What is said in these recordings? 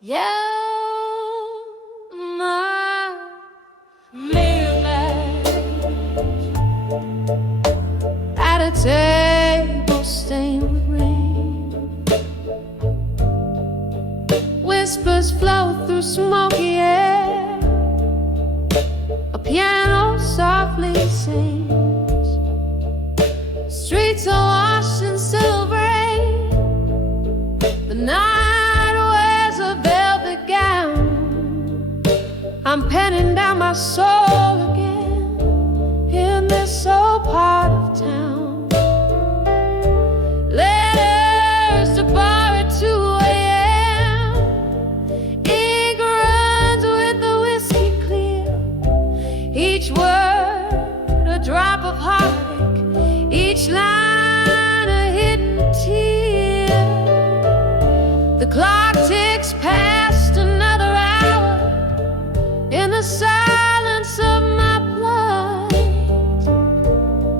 You're my mirror at a table stained with rain. Whispers flow through smoky air. A piano softly sings. Streets are washed in silver rain. The night wears a velvet gown. I'm penning down my soul again in this old part of town. Letters to bar at 2 a.m. Ink runs with the whiskey clear. Each word a drop of heartache. Each line a hidden tear. The clock ticks past another hour in the silence of my plight.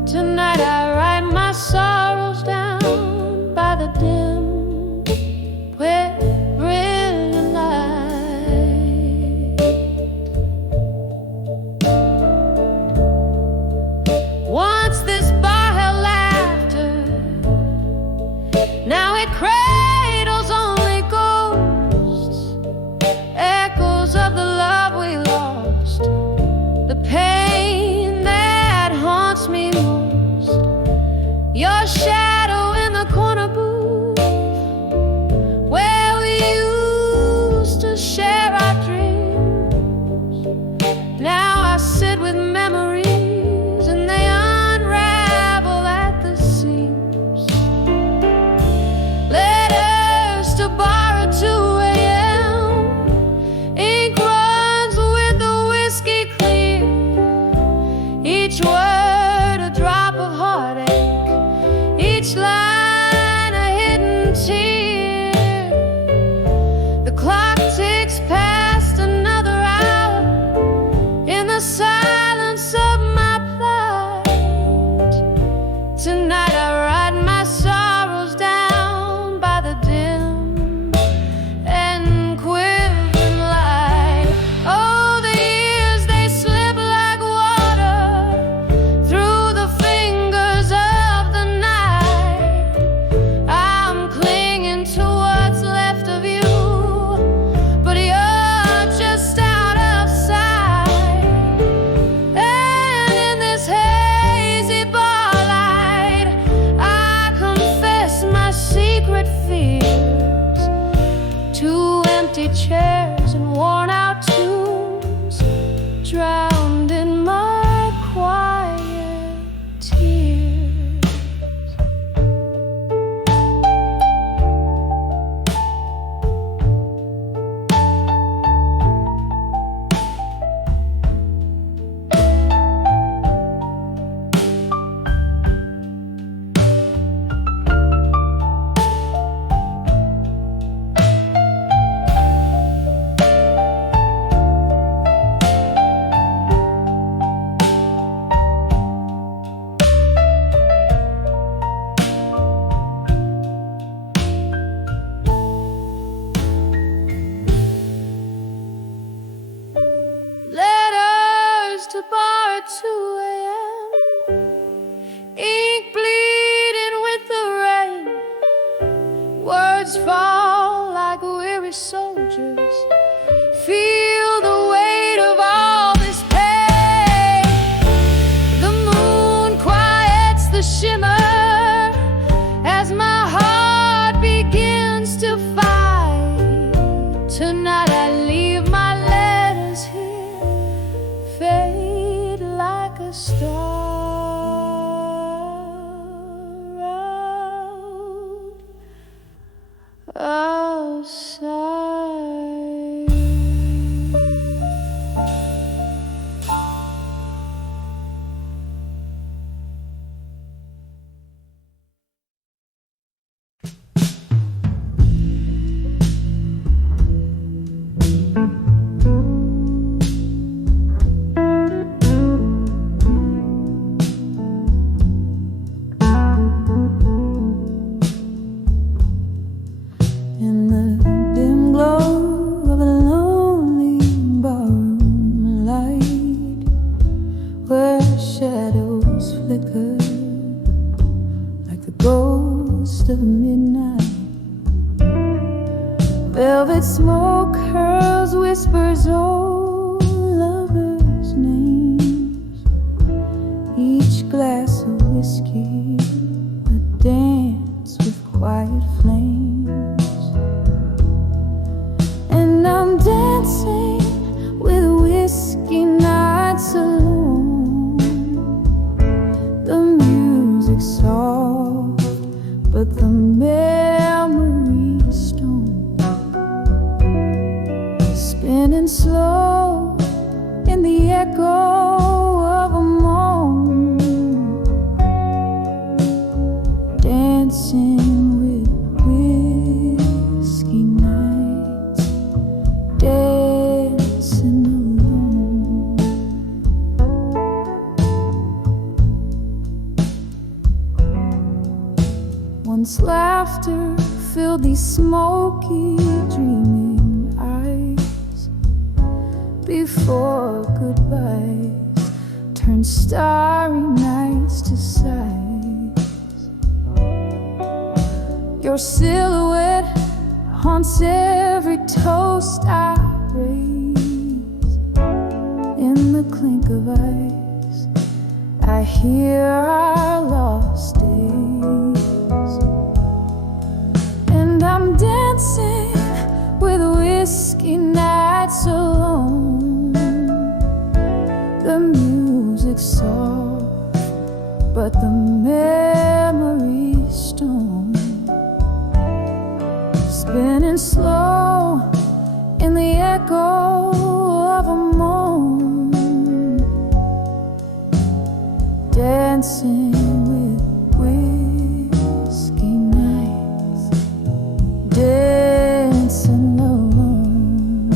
Tonight I write my sorrows down by the dim, quivering light. Once this bar held laughter, now it cradles only ghosts, echoes of the love we lost, the pain that haunts me most. Your shadow in the corner booth, where we used to share our dreams. Now I sit with memories and they unravel at the seams. Letters to bar at 2 a.m. Ink runs with the whiskey clear. Each word a drop of heartache. Each line a hidden tear. The clock ticks past another hour in the silence of my plight. Tonight I write my sorrows down by the dim and quivering light. Oh, the years, they slip like water through the fingers of the night. I'm clinging to what's left of you, but you're just out of sight. And in this hazy bar light, I confess my secret fears. 2 empty chairs and worn out tunes, drowned in my quiet tears. Letters to bar at 2 a.m. Ink bleeding with the rain. Words fall like weary soldiers. Feel the weight of all this pain. The moon quiets the shimmer as my heart begins to fight. Tonight I leave my letters here, fade like a star out outside. In the dim Velvet smoke curls, whispers old lovers' names. Each glass of whiskey, a dance with quiet flames. And I'm dancing with whiskey nights alone. The music's soft, but the memory's stone. Spinning slow in the echo of a moan. Dancing with whiskey nights, dancing alone. Once laughter filled these smoky, dreaming eyes, before goodbyes turned starry nights to sighs. Your silhouette haunts every toast I raise. In the clink of ice, I hear our lost days. And I'm dancing with whiskey nights alone. The music's soft, but the memory's stone. Spinning slow in the echo of a moan. Dancing with whiskey nights, dancing alone.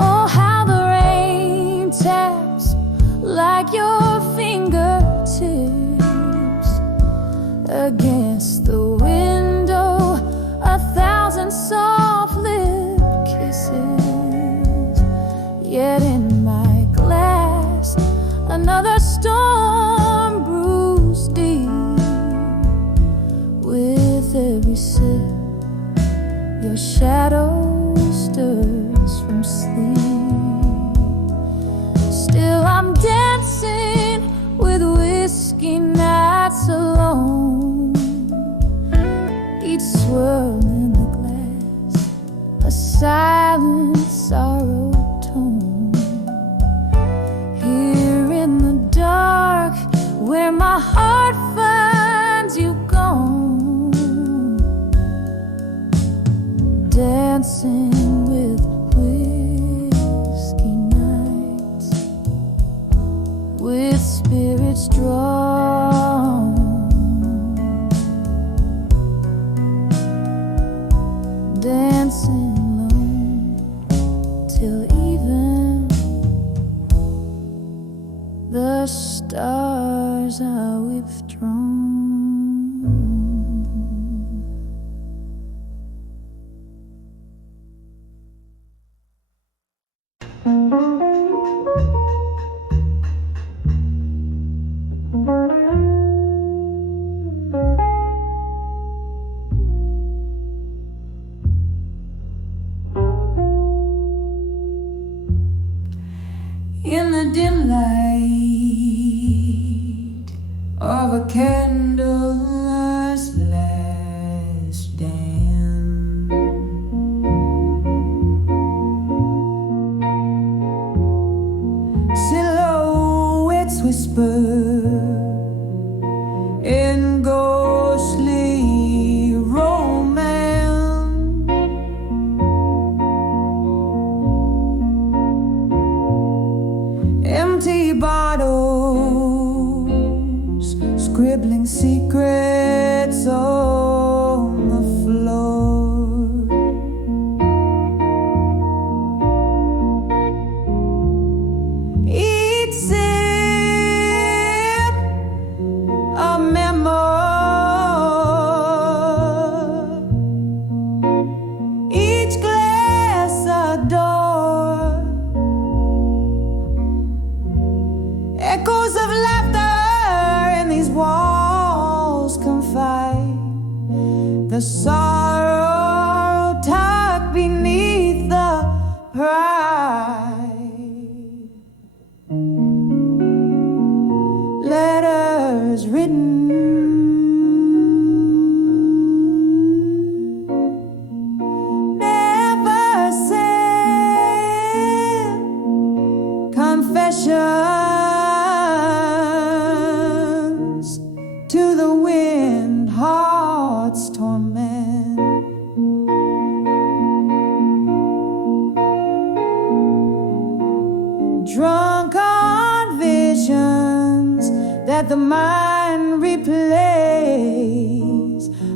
Oh, how the rain taps like your fingertips against the window, a thousand soft lip kisses. Yet in my glass, another storm brews deep. With every sip, your shadow stirs from sleep. Still I'm dancing with whiskey nights alone. Each swirl in the glass, a silent sorrow tone. Here in the dark, where my heart finds you gone. Dancing with whiskey nights, with spirits drawn. Dancing alone till even the stars are withdrawn. In the dim light of a candlelight's last dance, silhouettes whisper in ghostly romance. Empty bottles, scribbling secrets on the floor. Each sip a memory, each glass a door. Echoes of laughter in these walls the sorrow tucked beneath the pride. Letters written, never said, confessions to the wind, heart's torment. Drunk on visions that the mind replays,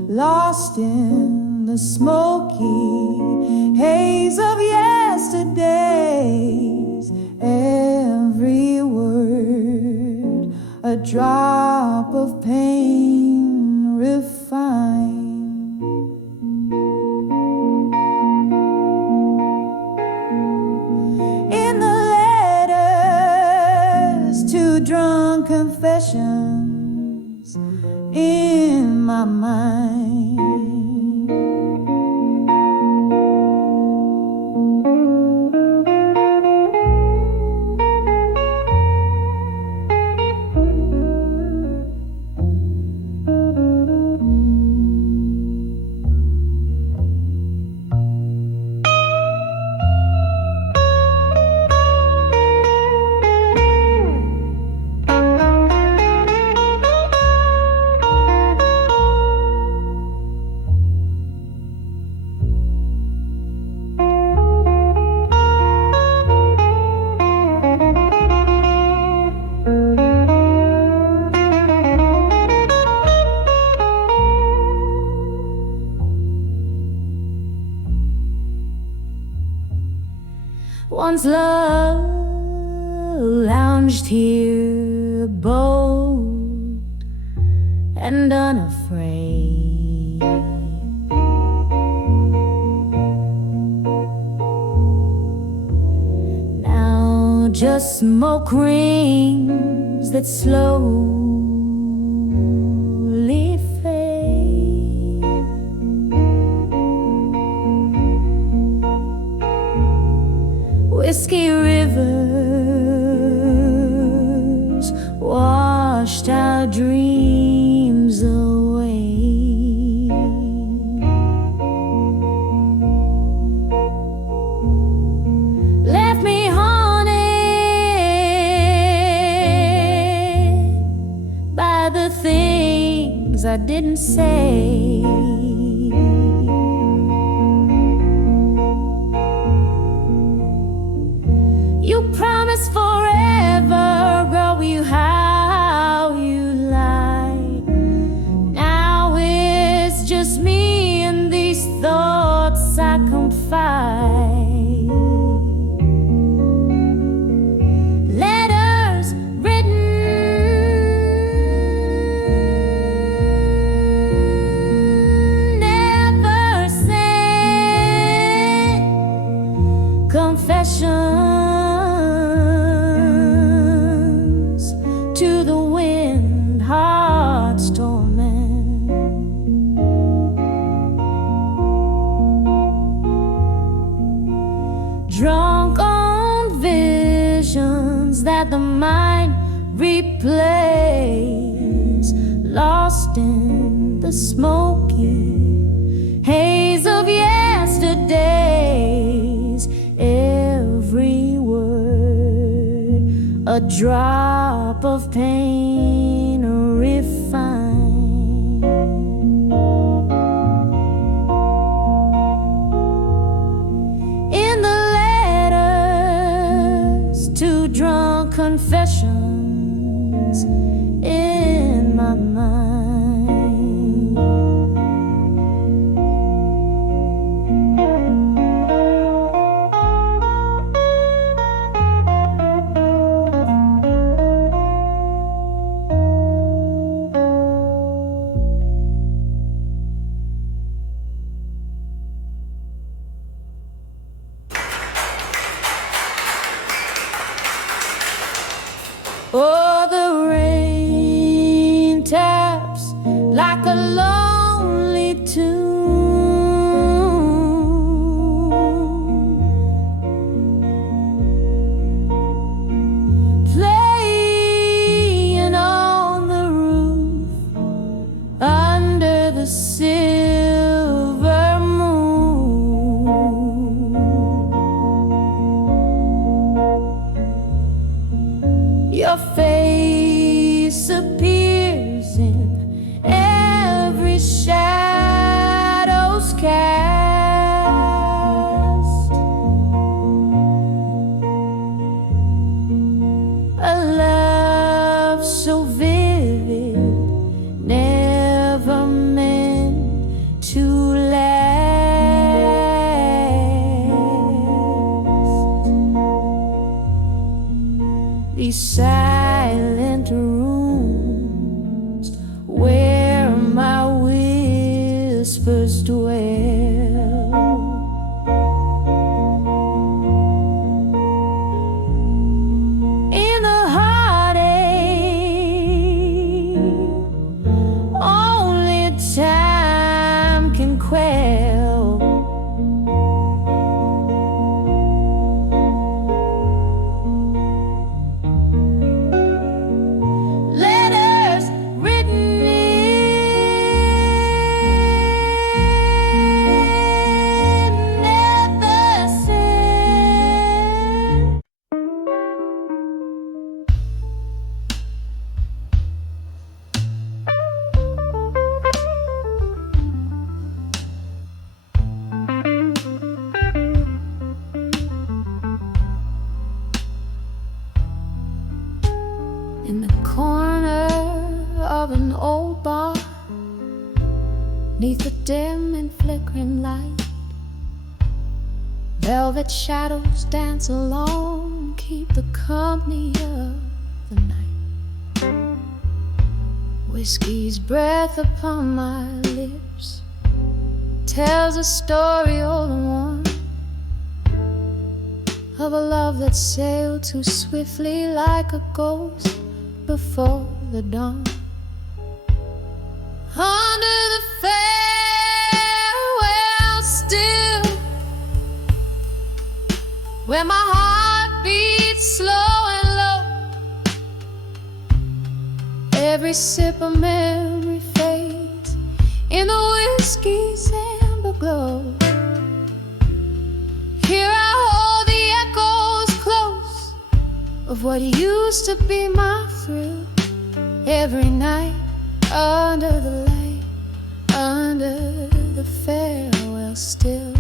lost in the smoky haze of yesterdays. Every word a drop of pain refined. In the letters to drunk confessions in my mind. Once love lounged here bold and unafraid. Now just smoke rings that slowly fade. Whiskey rivers washed our dreams away. Left me haunted by the things I didn't say. You promised forever, girl, you how you lie. Now it's just me and these thoughts I confide. Letters written, never sent, confessions to the wind, heart's torment. Drunk on visions that the mind replays, lost in the smoky haze of yesterdays. Every word a drop of pain refined. In the letters to drunk confessions in my mind. the silver moon. Your face appears in every shadow's cast. A love so vivid, never meant to last. These silent rooms where my whispers dwell, in the heartache only time can quell. Letters written in never sent. In the corner of an old bar, neath a dim and flickering light, velvet shadows dance along, keep the company of the night. Whiskey's breath upon my lips tells a story old and warm, of a love that sailed too swiftly like a ghost before the dawn. Under the farewell still, where my heart beats slow and low, every sip of memory fades in the whiskey's amber glow. Here I hold the echoes close of what used to be my thrill, every night under the light, under the farewell still.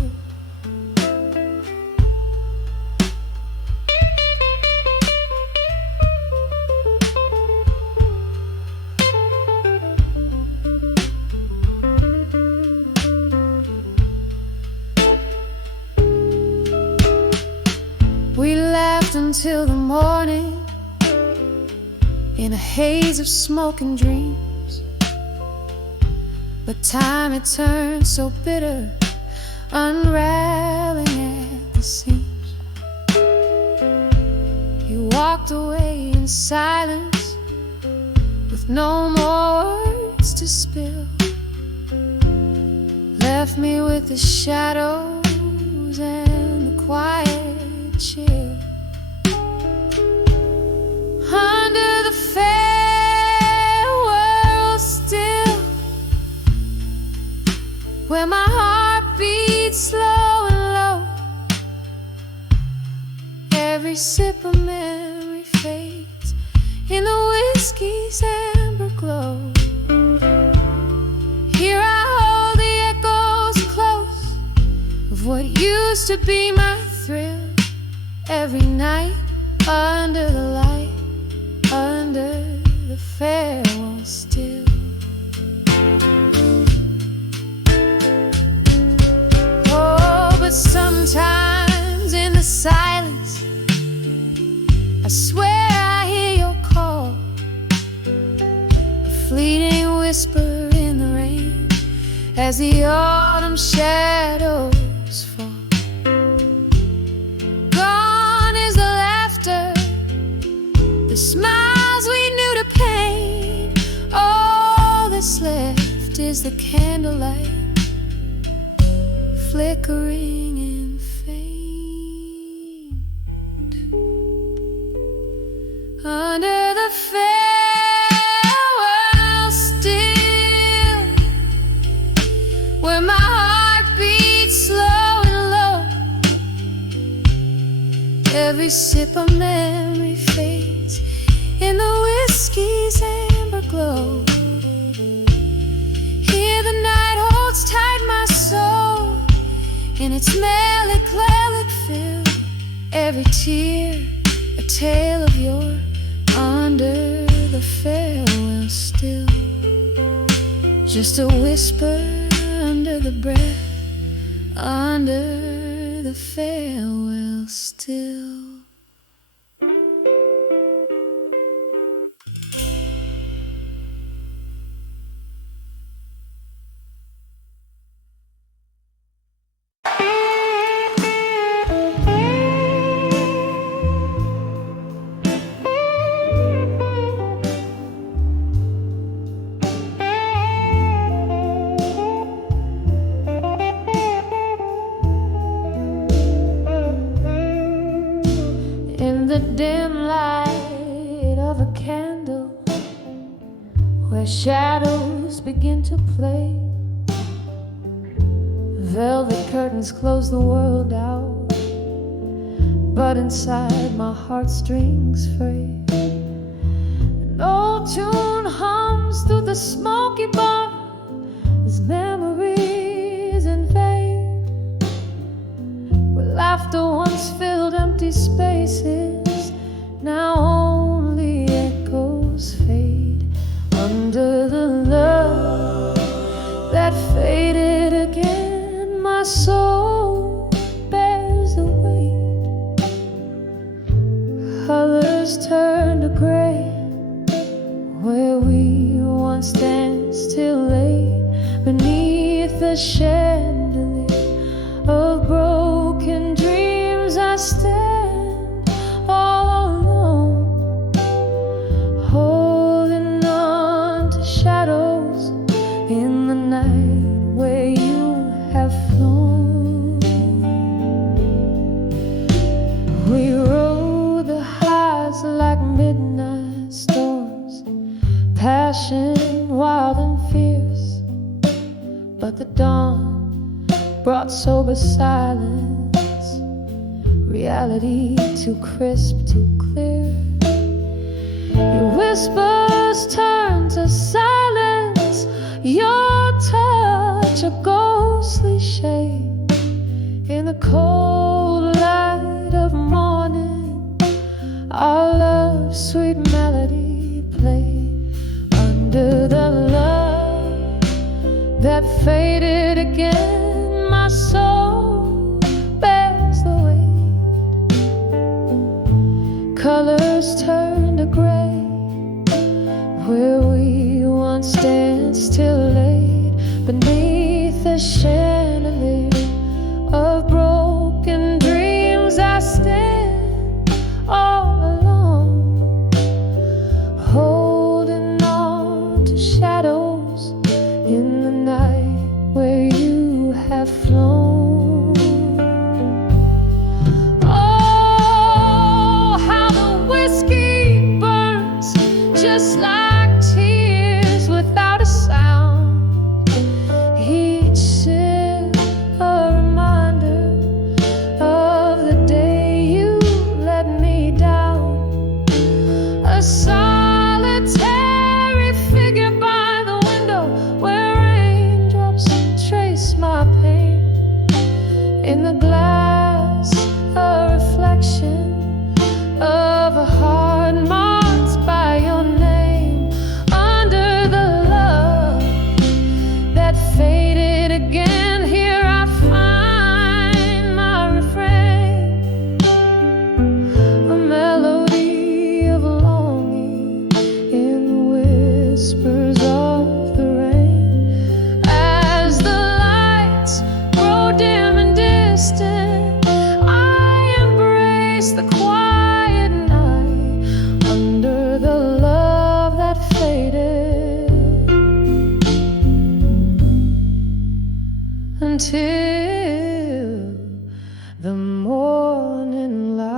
We laughed until the morning in a haze of smoke and dreams, but time had turned so bitter, unraveling at the seams. You walked away in silence with no more words to spill, left me with the shadows and the quiet chill. Under the farewell still, where my heart beats slow and low, every sip of memory fades in the whiskey's amber glow. Here I hold the echoes close of what used to be my thrill, every night under the light, under the farewell still. Oh, but sometimes in the silence I swear I hear your call, a fleeting whisper in the rain as the autumn shadows fall. The smiles we knew to paint, all that's left is the candlelight, flickering and faint. Under the farewell still, Every sip of memory fades in the whiskey's amber glow. Here the night holds tight my soul in its melancholic fill. Every tear a tale of yore under the farewell still. Just a whisper under the breath, under the farewell still. The dim light of a candle, where shadows begin to play, velvet curtains close the world out, but inside my heartstrings fray. An old tune hums through the smoky bar as memories invade, where laughter once filled empty spaces, now only echoes fade. Under the love that faded again, my soul bears the weight. Colors turn to gray, where we once danced till late, beneath the chandelier of broken dreams. I stand all alone, holding on to shadows in the night where you have flown. We rode the highs like midnight storms, passion wild and fierce, but the dawn brought sober silence, reality too crisp, too clear. Your whispers turn to silence, your touch a ghostly shade. In the cold light of morning, our love's sweet melody played. Under the love that faded again, my soul bears the weight. Colors turn to gray, where we once danced till late, beneath the chandelier of broken dreams. I stand all alone, holding on to shadows in the night where you have flown. Oh, how the whiskey burns, just like tears without a sound. Each sip a reminder of the day you let me down. A solitary figure by the window, where raindrops trace my pain. In the glass, a reflection of a heart marked by your name. Under the love that faded again, here I find my refrain, a melody of longing in the whispers of the rain. As the lights grow dim and distant, I embrace the quiet night, under the love that faded, until the morning light.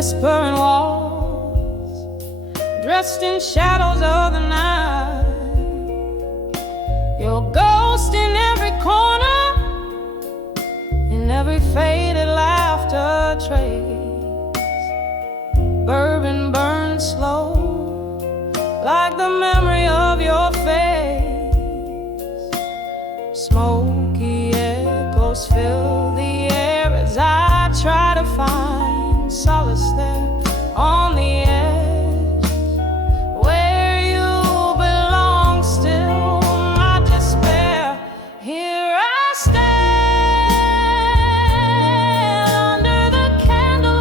whispering walls, dressed in shadows of the night. Your ghost in every corner, in every faded laughter trace. Bourbon burns slow, like the memory of your face. Smoky echoes fill the air as I try to find solace there on the edge, where you belong. Still my despair, here I stand under the candlelight.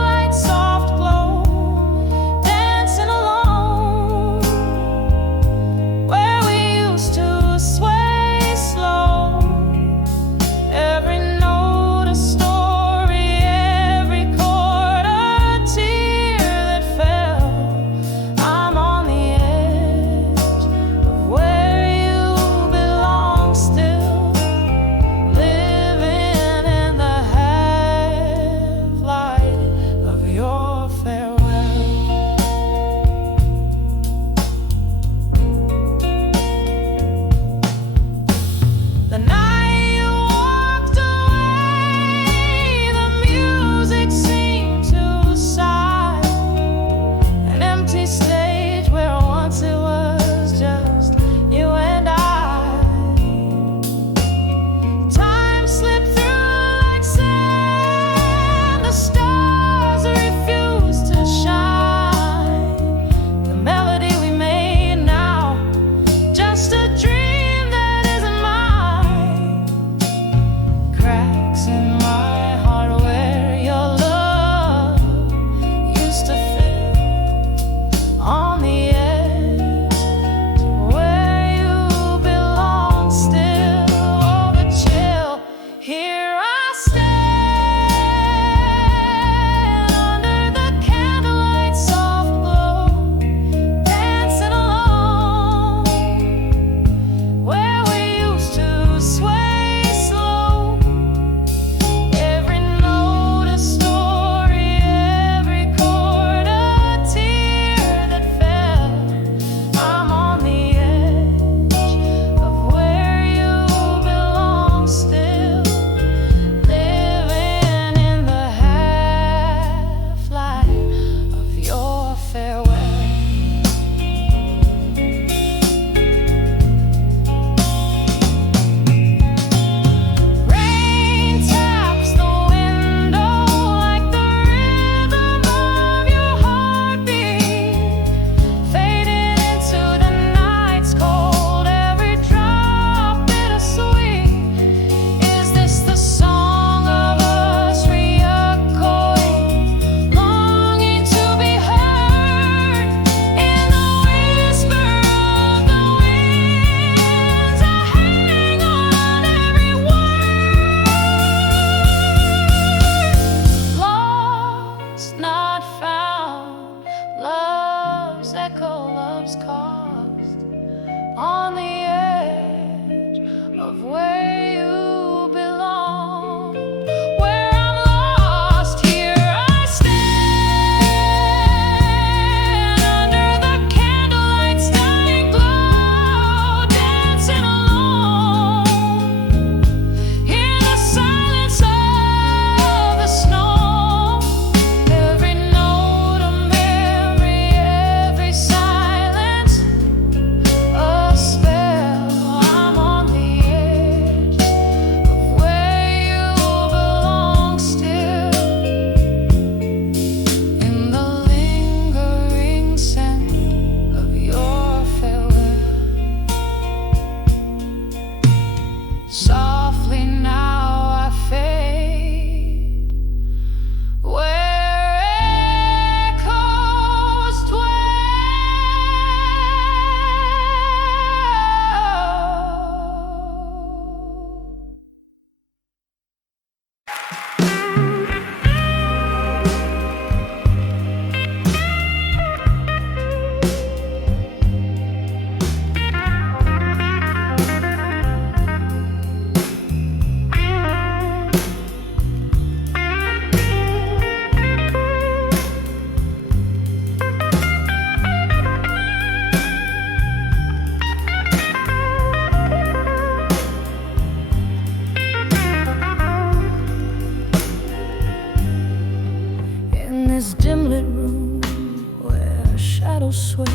candles sway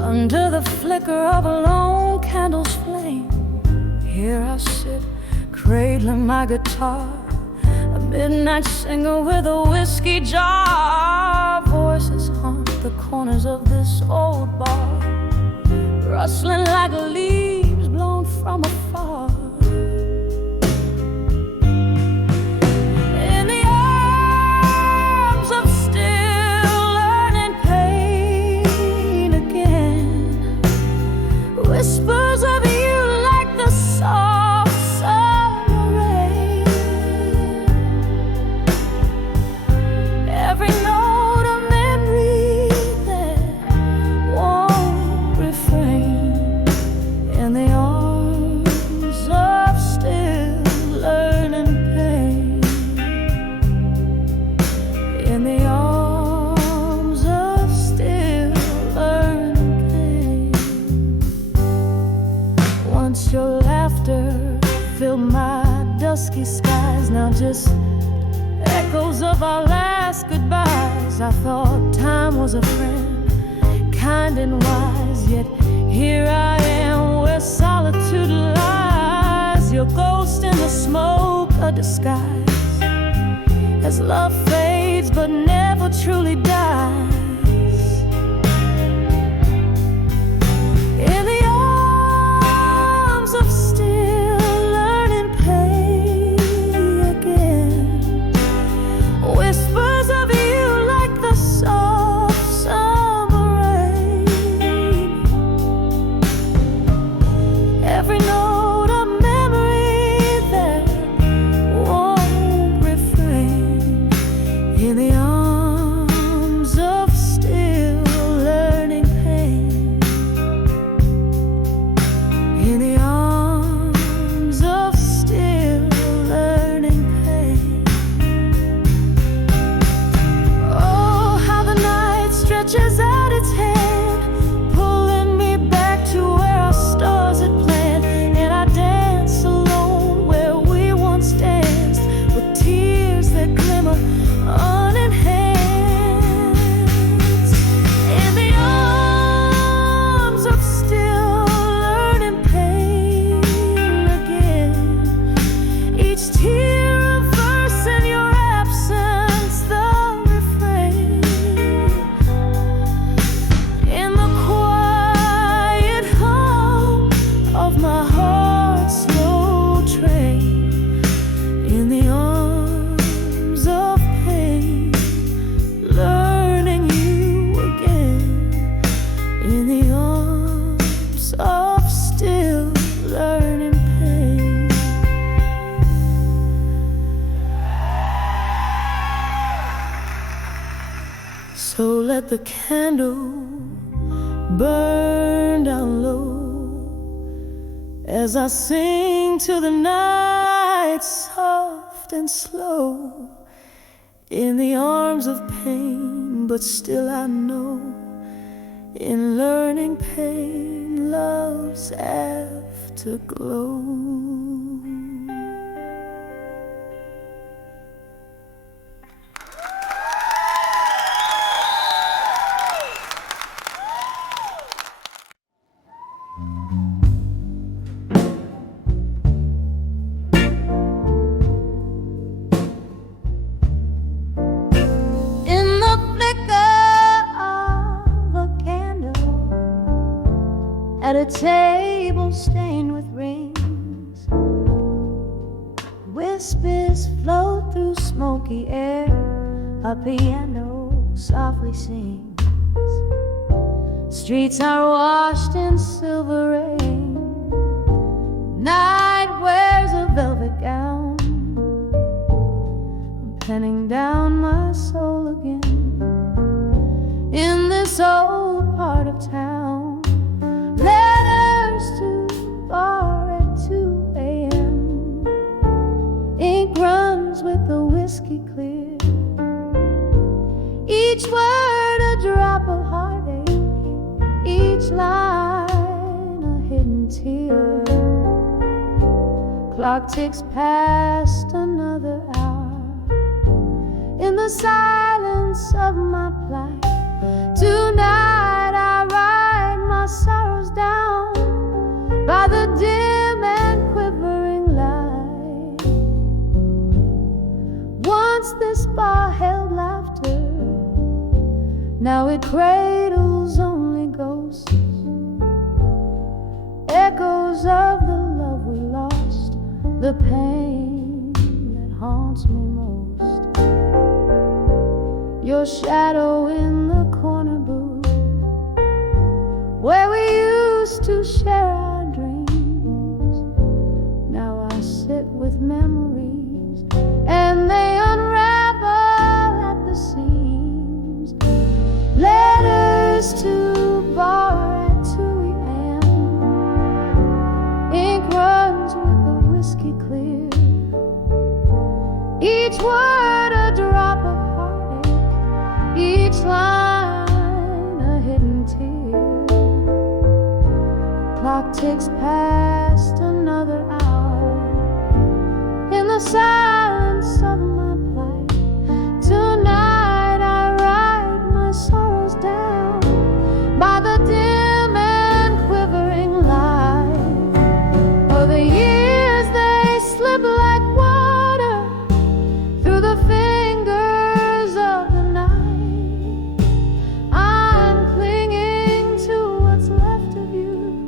under the flicker of a lone candle's flame. Here I sit, cradling my guitar, a midnight singer with a whiskey jar. Voices haunt the corners of this old bar, rustling like leaves blown from afar. In the arms of still learning pain again, whispers of you like the soft summer rain. Every note a memory that won't refrain. In the arms of still learning pain. In the arms of still learning pain. Once your laughter filled my dusky skies, now just echoes of our last goodbyes. I thought time was a friend, kind and wise, yet here I am where solitude lies. Your ghost in the smoke, a disguise, as love fades but never truly dies. In the arms of still learning pain again, whispers of you like the soft summer rain. Every note a memory that won't refrain. In the arms of still learning pain. In the arms of still learning pain. Oh, how the night stretches out its hand, pulling me back to where our stars had planned. And I dance alone where we once danced, with tears that glimmer unenhanced. In the arms of still learning pain again, each tear a verse in your absence, the refrain. In the quiet hum of my heart's slow train. In the arms of pain, learning you again. In the arms of still learning pain. So let the candle burn down low as I sing to the night, soft and slow. In the arms of pain, but still I know, in learning pain, love's afterglow. In the flicker of a candle, at a table stained with rings, whispers float through smoky air, a piano softly sings. Streets are washed in silver rain, night wears a velvet gown. I'm penning down my soul again in this old part of town. Letters to bar at 2 a.m. Ink runs with the whiskey clear, each word a drop of heartache, each line a hidden tear. Clock ticks past another hour in the silence of my plight. Tonight I write my sorrows down by the dim and quivering light. Once this bar held laughter, now it cradles only ghosts, echoes of the love we lost, the pain that haunts me most. Your shadow in the corner booth, where we used to share our dreams. Now I sit with memories, and they unravel at the seams. Letters to bar at 2 a.m. Ink runs with the whiskey clear. Each word a drop of heartache, each line a hidden tear. Clock ticks past another hour in the silence of my plight. Tonight I write my sorrows down by the dim and quivering light. Oh, the years, they slip like water through the fingers of the night. I'm clinging to what's left of you,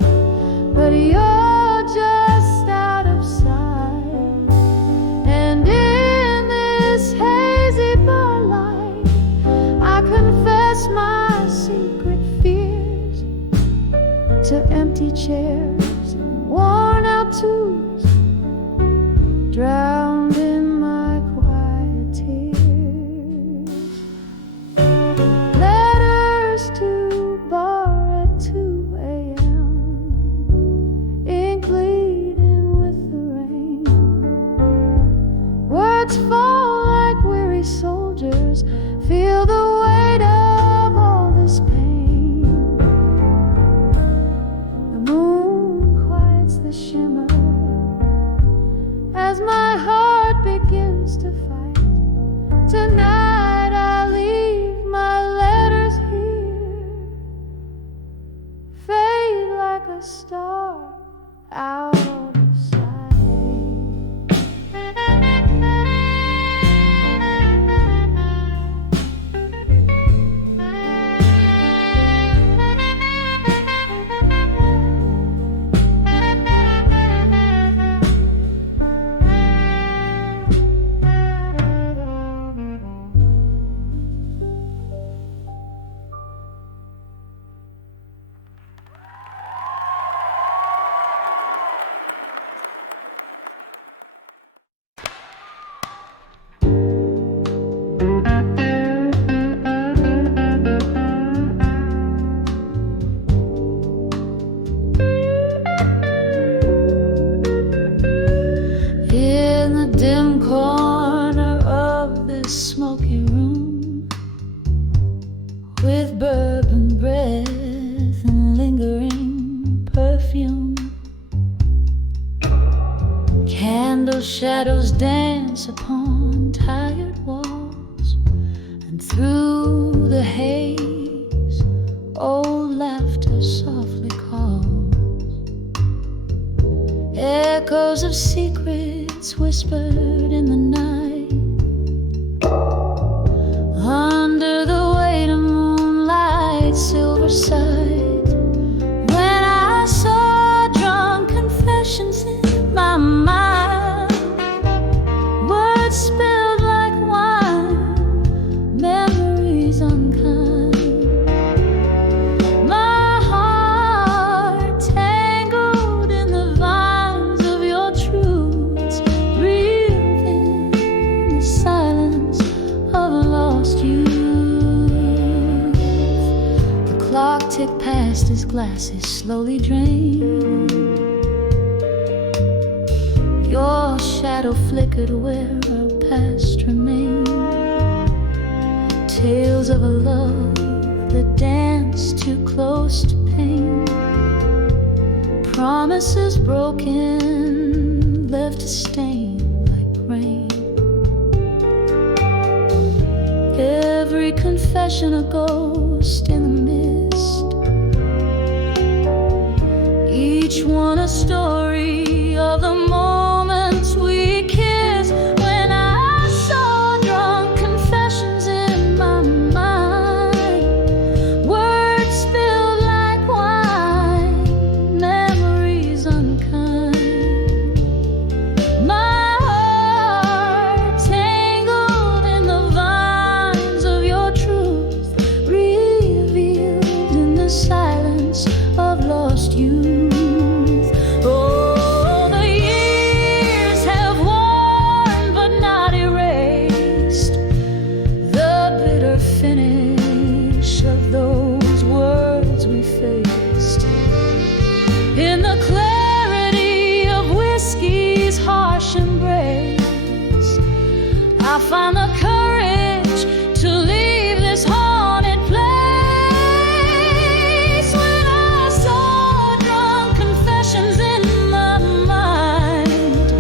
but you're just out of sight. And in this hazy bar light, I confess my secret fears to empty chairs and worn out tubes, drowned in my quiet tears. Letters to bar at 2 a.m. Ink bleeding with the rain. Words fall like weary soldiers, feel the weight of all this pain. The moon quiets the shimmer as my heart begins to fight. Tonight I leave my letters here, fade like a star out of sight. In the dim corner of this smoky room, with bourbon breath and lingering perfume, candle shadows dance upon tired walls, and through the haze old laughter softly calls. Echoes of secrets whispered in the night, under the weight of moonlight, silver side. When I saw drunk confessions in my mind, words spilled like wine, memories unkind. My heart tangled in the vines of your truths, breathing in the silence of a lost youth. The clock ticked past as glasses slowly drained. Your shadow flickered where our past remained. Tales of a love that danced too close to pain. Promises broken, left a stain like rain. Every confession a ghost, lost in the mist. Each one a story of the moments we kissed. When I saw drunk confessions in my mind, words spilled like wine, memories unkind. My heart tangled in the vines of your truth, revealed in the silence of lost youth. Oh, the years have worn but not erased the bitter finish of those words we faced. In the clarity of whiskey's harsh embrace, I find the courage to leave this haunted place. When I saw drunk confessions in my mind,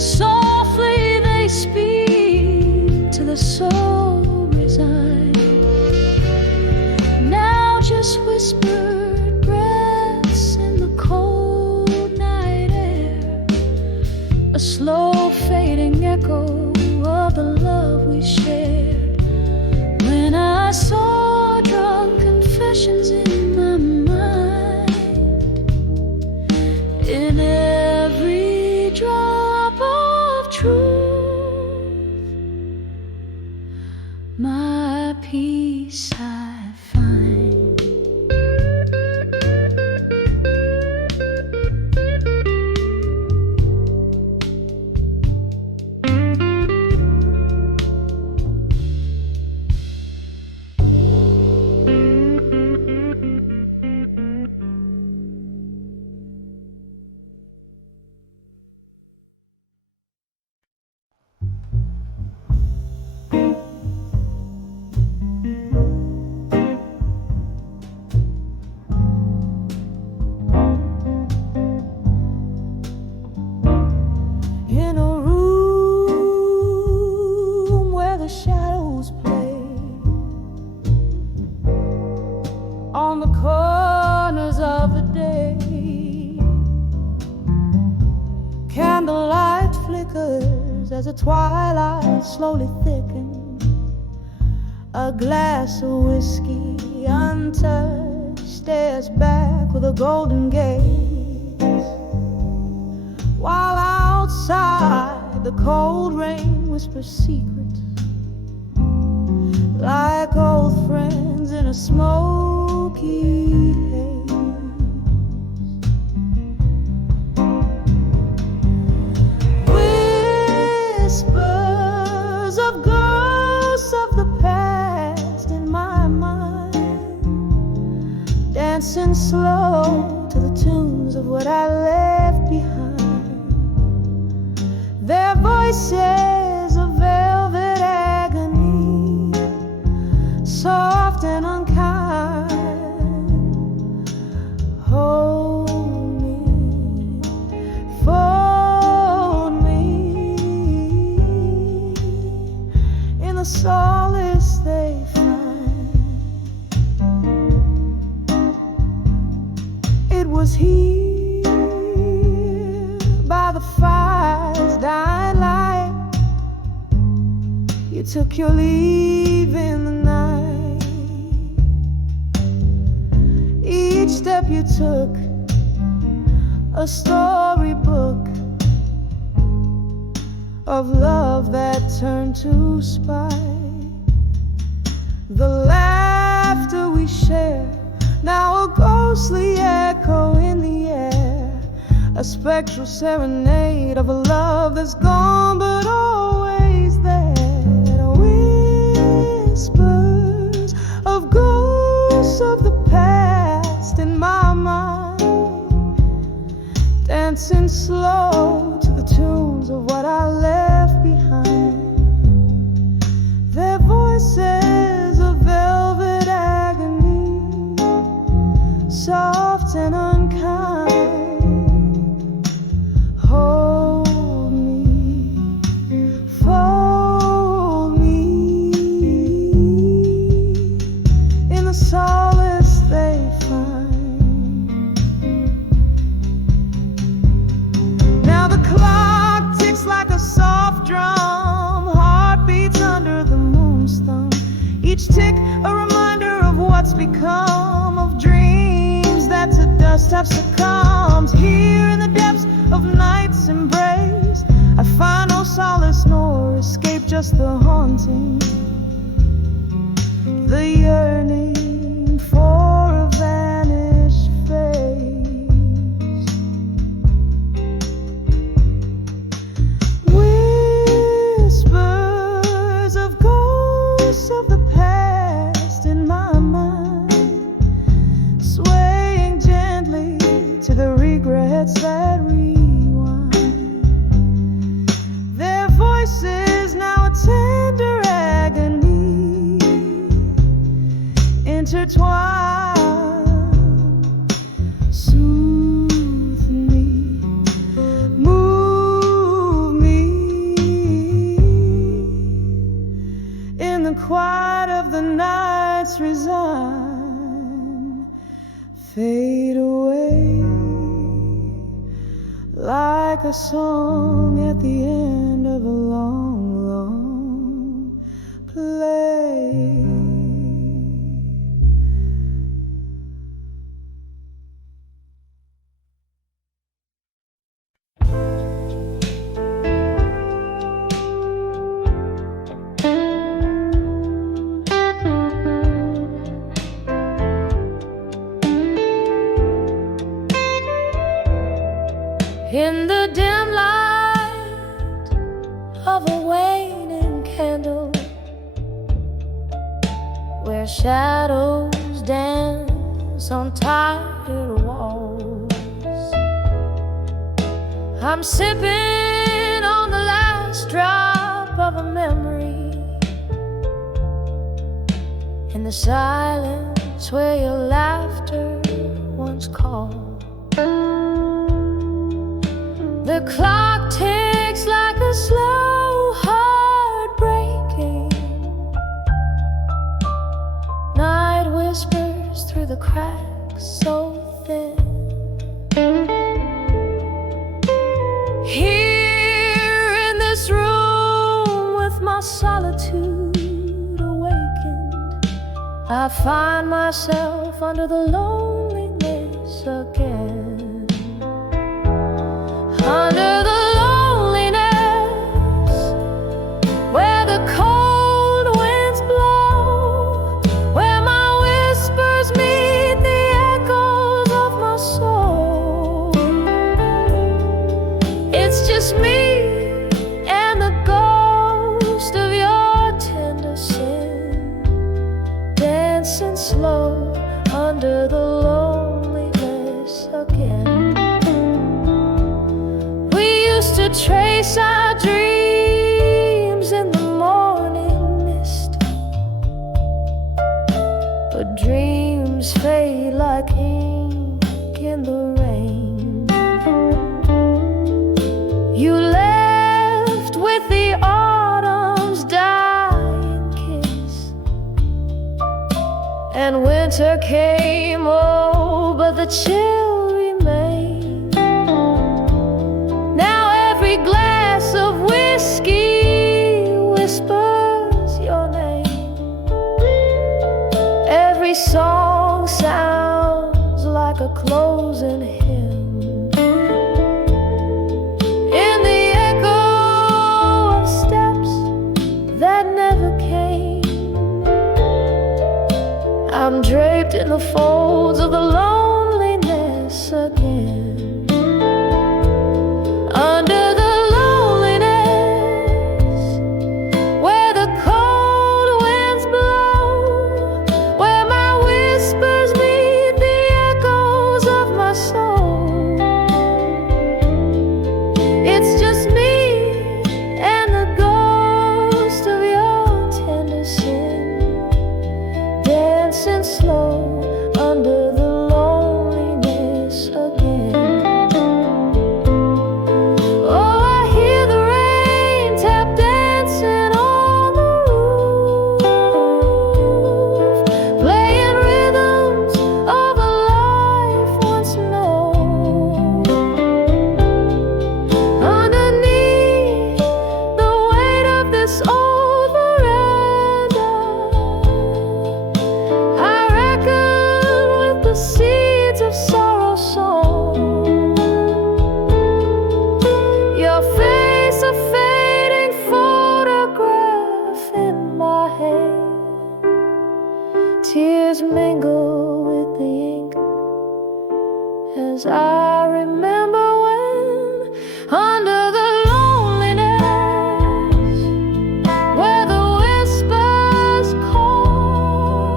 softly they speak to the soul resigned. Now just whispered breaths in the cold night air, a slow fading echo of the love we shared. When I saw drunk confessions in my mind, in every drop of truth, my peace I find. In a room where the shadows play, on the corners of the day, candlelight flickers as the twilight slowly thickens. A glass of whiskey untouched stares back with a golden gaze, while outside the cold rain whispers secrets, like old friends in a smoky haze. Whispers of ghosts of the past in my mind, dancing slow to the tunes of what I left behind. Their voices of velvet agony, soft and unkind. Hold me, fold me in the solace they find. It was here by the fire's dying light, you took your leave in the night. Each step you took, a storybook of love that turned to spite. The laughter we share, now a ghostly echo in the air, a spectral serenade of a love that's gone but always there. Whispers of ghosts of the past in my mind, dancing slow to the tunes of what I left behind. Their voices of velvet agony, soft and unkind. Hold me, Each tick a reminder of what's become of dreams that to dust have succumbed. Here in the depths of night's embrace, I find no solace nor escape, just the haunting, the yearning for a vanished face. Whispers of ghosts of the past in my mind, swaying gently to the regrets that rewind. Their voices now a tender agony, intertwined. Soothe me, move me in the quiet of the nights, resign, fade away like a song at the end of a long, long play. In the dim light of a waning candle, where shadows dance on tired walls, I'm sipping on the last drop of a memory, in the silence where your laughter once called. The clock ticks like a slow heartbreaking. Night whispers through the cracks so thin. Here in this room with my solitude awakened, I find myself under the loneliness again. Under the loneliness, where the cold winds blow, where my whispers meet the echoes of my soul. It's just me and the ghost of your tender sin, dancing slow under the loneliness again. To trace our dreams in the morning mist, but dreams fade like ink in the rain. You left with the autumn's dying kiss, and winter came, oh, but the chill remained. Glass of whiskey whispers your name. Every song sounds like a closing hymn. In the echo of steps that never came, I'm draped in the folds of the loneliness again. Under the slow under the colors mingle with the ink as I remember when, under the loneliness, where the whispers call,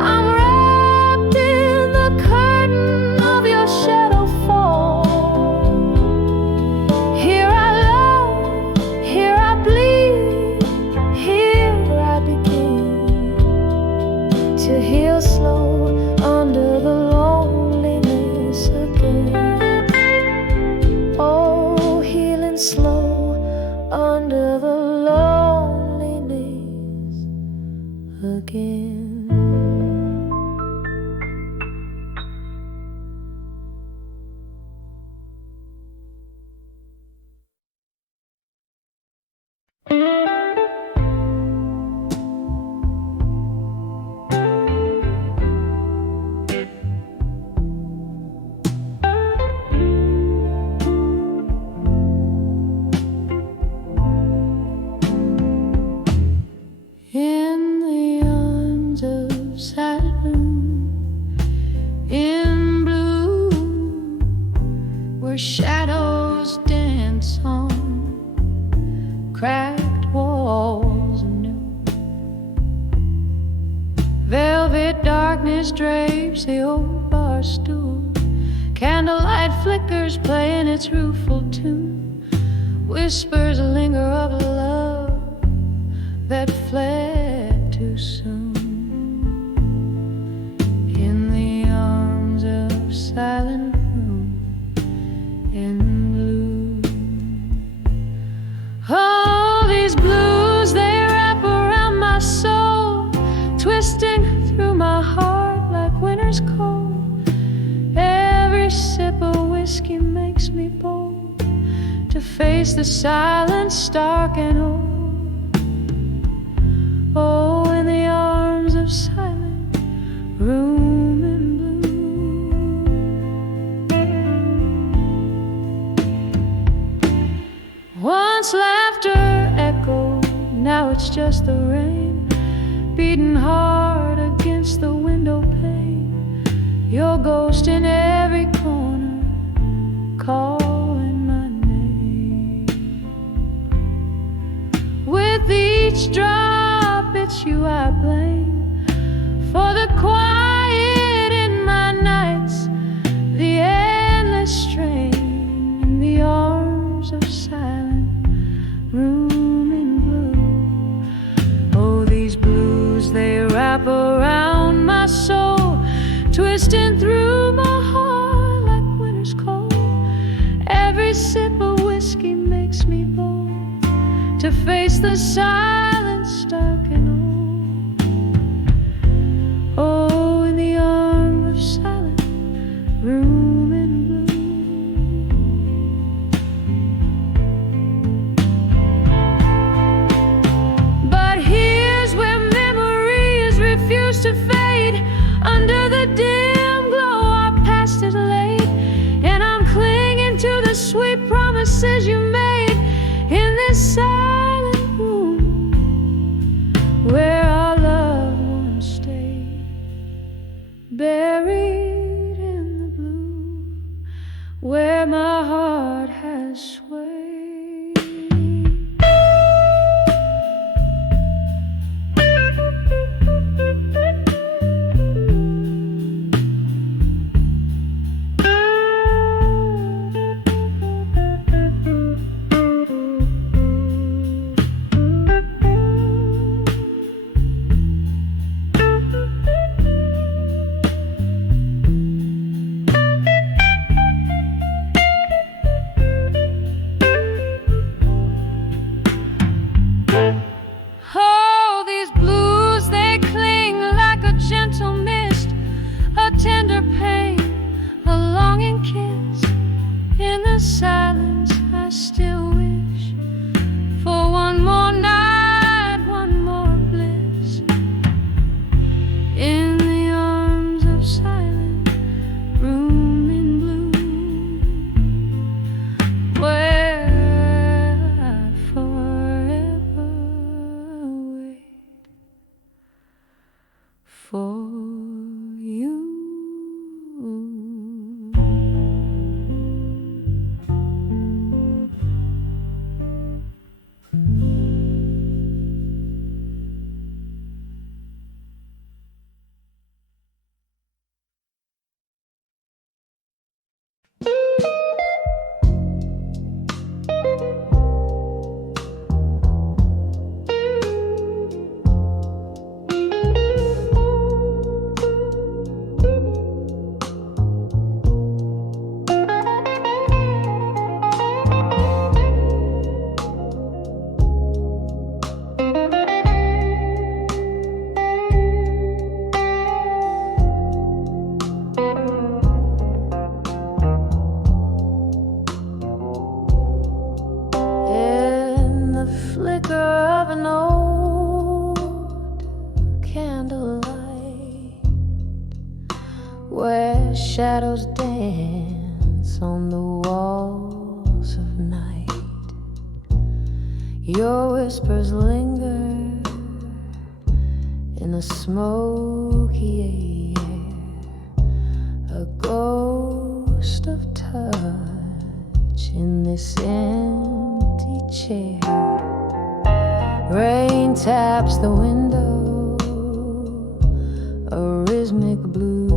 I'm wrapped in the curtain of your shadow fall. Here I love, here I bleed, here I begin to heal slow under the loneliness again. Oh, healing slow under the loneliness again. In the arms of silent room, in blue, where shadows dance on cracked walls anew. Velvet darkness drapes the old bar stool, candlelight flickers playing its rueful tune, whispers linger of a love that fled too soon. In the arms of silent room, in blue. Oh, these blues, they wrap around my soul, twisting through my heart like winter's cold. Every sip of whiskey makes me bold to face the silence stark and old. Oh, in the arms of silent room in blue. Once laughter echoed, now it's just the rain beating hard against the window pane. Your ghost in every corner calling my name. With each drop, it's you I blame for the quiet in my nights, the endless strain. In the arms of silent room in blue. Oh, these blues, they wrap around my soul, twisting through my heart like winter's cold. Every sip of whiskey makes me bold to face the silence stark and old. Oh, in the arm of silent room in blue. But here's where memories refuse to fade. Under the dim glow, our past is laid, and I'm clinging to the sweet promises you made in this silent room. shadows dance on the walls of night. Your whispers linger in the smoky air, a ghost of touch in this empty chair. Rain taps the window, a rhythmic blues,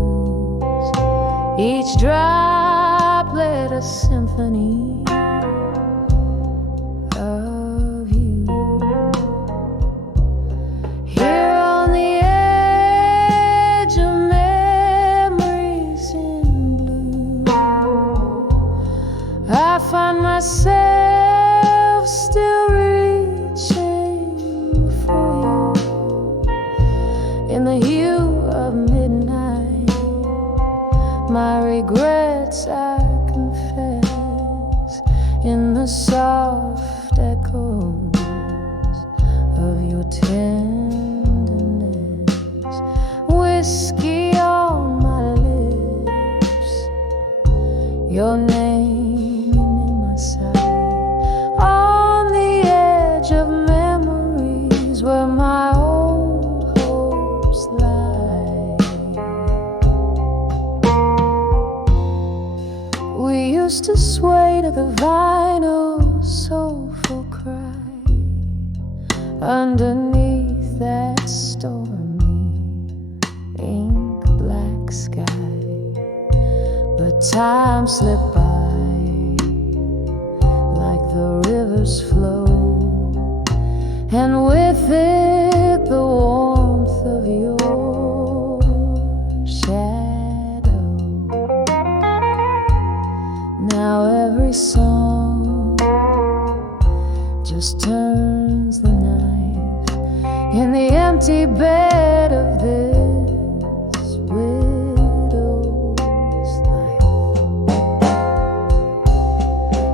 each droplet a symphony of you. Here on the edge of memories in blue, I find myself still reaching for you. In the hue of midnight, my regrets I confess, in the soft echoes of your tenderness. Whiskey on my lips, your name in my sight, on the edge of memories where my old hopes lie. We used to sway to the vinyl soulful cry underneath that stormy ink black sky. But time slipped by like the river's flow, and with it the warmth of your shadow. Now every song just turns the knife in the empty bed of this widow's life.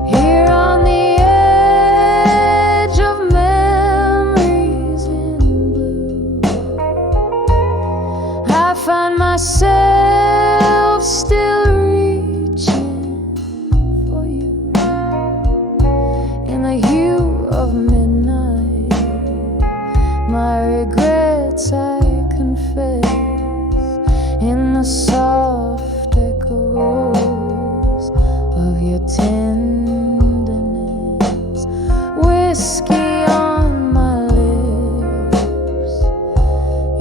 Here on the edge of memories in blue, I find myself still reaching for you. In the hue of midnight, my regrets I confess, in the soft echoes of your tenderness. Whiskey on my lips,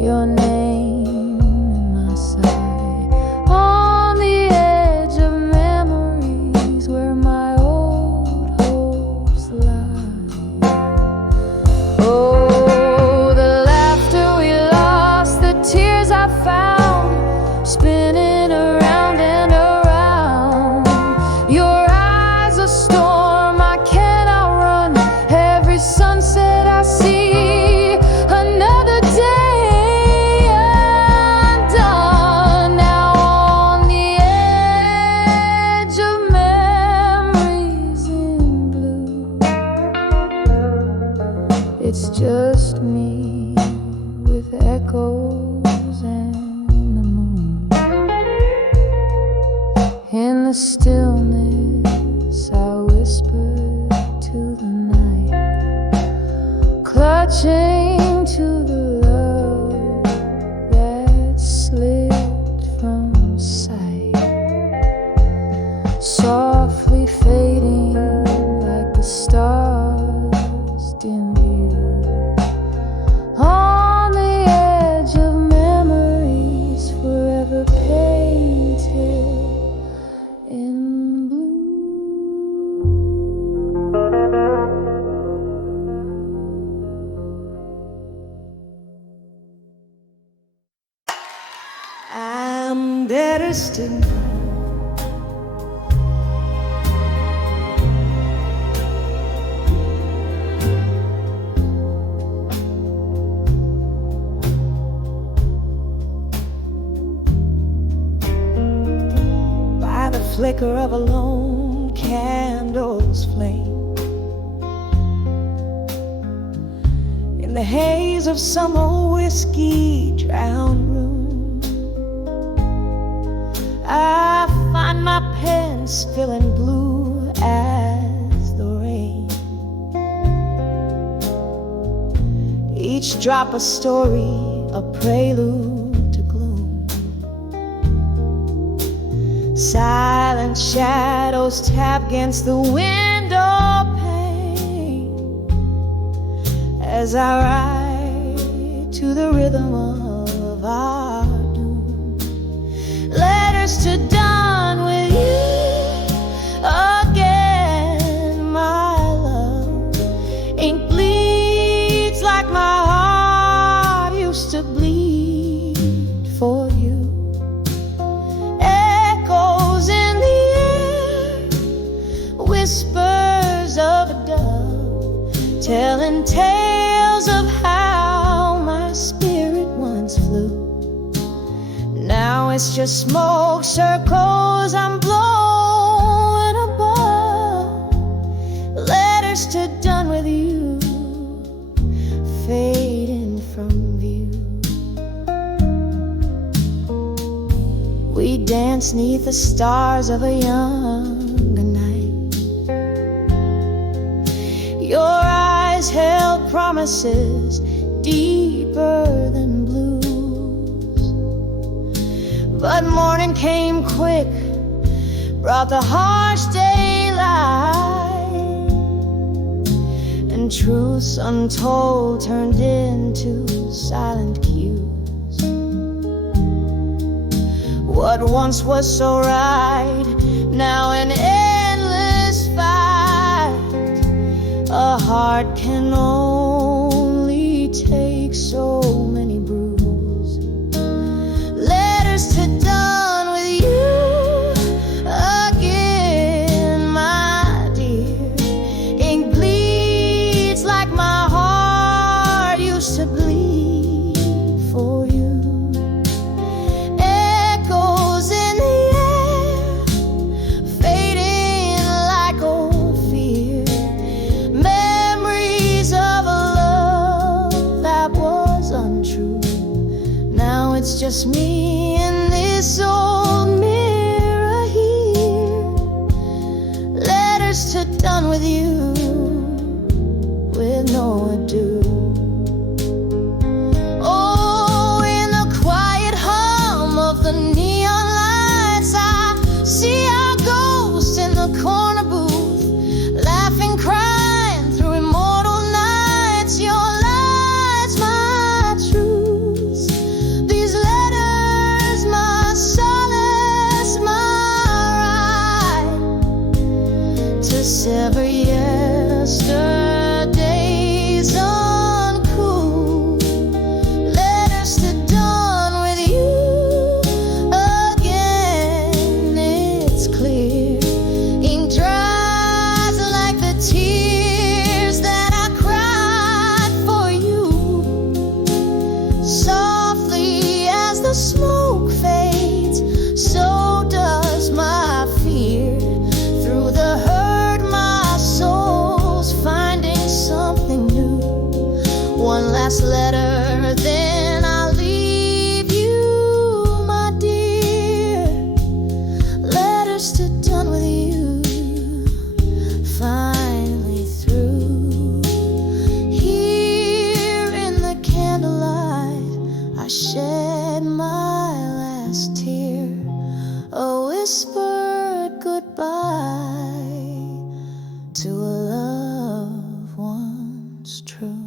your name in my sight, on the edge of memories where my old hopes lie. Oh, the laughter we lost, the tears I found, spinning around and around. Your eyes a storm I cannot run, every sunset I see, another day undone. Now on the edge of memories in blue, it's just me with echoes and the moon. In the stillness I whisper to the night, clutching to the love that slipped from sight, softly fading like the stars dim view. On the edge of memories, forever painted in blue. I'm better still. By the flicker of a lone candle's flame, in the haze of some old whiskey drowned room, I find my pen spilling blue as the rain. Each drop a story, a prelude to gloom. Silent shadows tap against the window pane as I ride to the rhythm of our doom. Letters to dawn with you again, my love. Ink bleeds like my heart used to bleed for you. Echoes in the air, whispers of a dove, telling tales of how my spirit once flew. Now it's just smoke circles I'm blowing above. Letters to done with you, fading from view. We dance 'neath the stars of a younger night. Your eyes held promises deeper than blues. But morning came quick, brought the harsh daylight, and truths untold turned into silent cues. What once was so right, now an endless fight. A heart can only take so many bruises. Letters to dawn with you again, my dear. Ink bleeds like my heart used to bleed for you. Echoes in the air, fading like old fear. Memories of a love that was untrue. Now it's just me in this old mirror here. Letters to done with you, with no ado. Oh, in the quiet hum of the neon lights, I see our ghost in the corner booth, laughing, crying through immortal nights. Your lies, my truths. These letters, my solace, my right to sever yesterday's uncool. Letters to dawn with you again, it's clear. Ink dries like the tears that I cried for you. Softly as the smoke fades, so does my fear. Through the hurt, my soul's finding something new. One last letter, then I'll leave you, my dear. Letters to done with you, finally through. Here in the candlelight, I shed my last tear, a whispered goodbye to a love once true.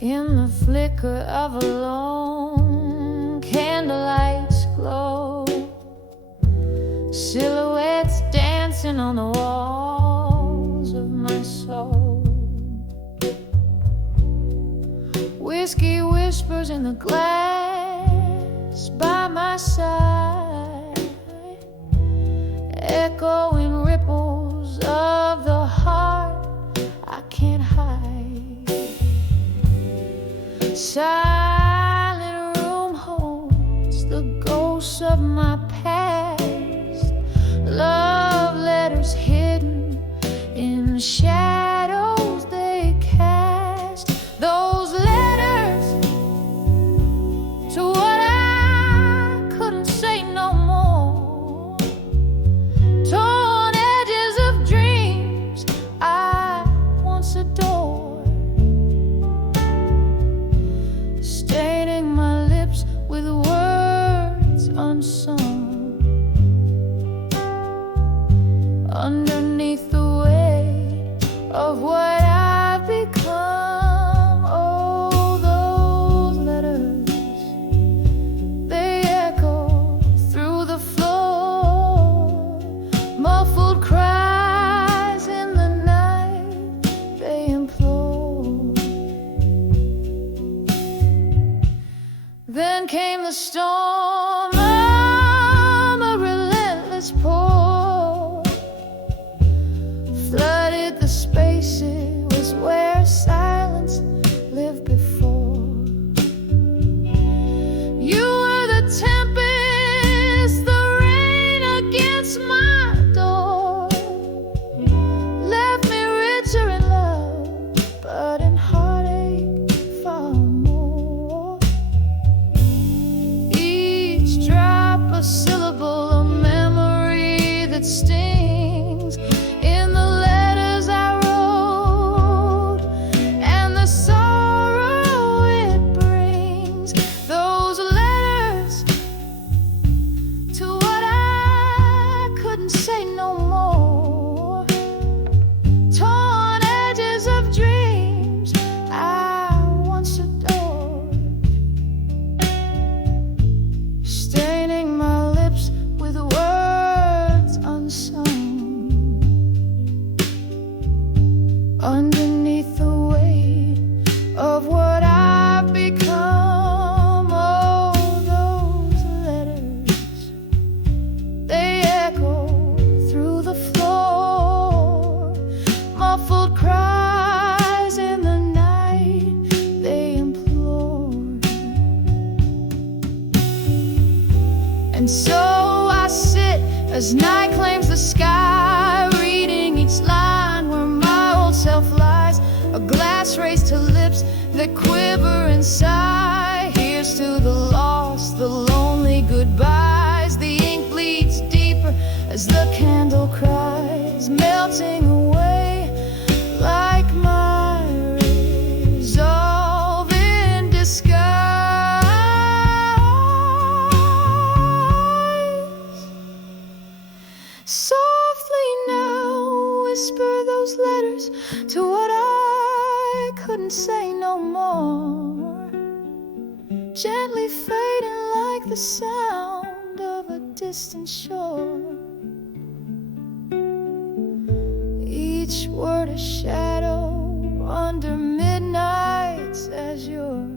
In the flicker of a lone candlelight's glow, silhouettes dancing on the walls of my soul. Whiskey whispers in the glass by my side, echoing ripples silent room holds the ghosts of my past, love letters hidden in the shadows they cast. Those letters to what I couldn't say no more, torn edges of dreams I once adored, staining my lips with words unsung. Underneath the weight of what I've become, oh, those letters, they echo through the floor. Muffled cries in the night, they implore. Then came the storm, a relentless pour, flooded the spaces where silence lived before. You were the tempest, the rain against my door, left me richer in love, but in heartache far more. Each drop a syllable, a memory that stings in the letters I wrote, and the sorrow it brings. Those letters to what I couldn't say no more, torn edges of dreams I once adored, staining my lips with words unsung. Underneath the weight of what I've become, oh, those letters, they echo through the floor. Muffled cries in the night, they implore. And so I sit as night claims the sky, reading each line where my old self lies. A glass raised to lips that quiver and sigh. Here's to the lost, the lonely goodbyes. The ink bleeds deeper as the candle cries, melting away like my resolve in disguise. Softly now whisper those letters to what I couldn't say no more, gently fading like the sound of a distant shore. Each word a shadow under midnight's azure,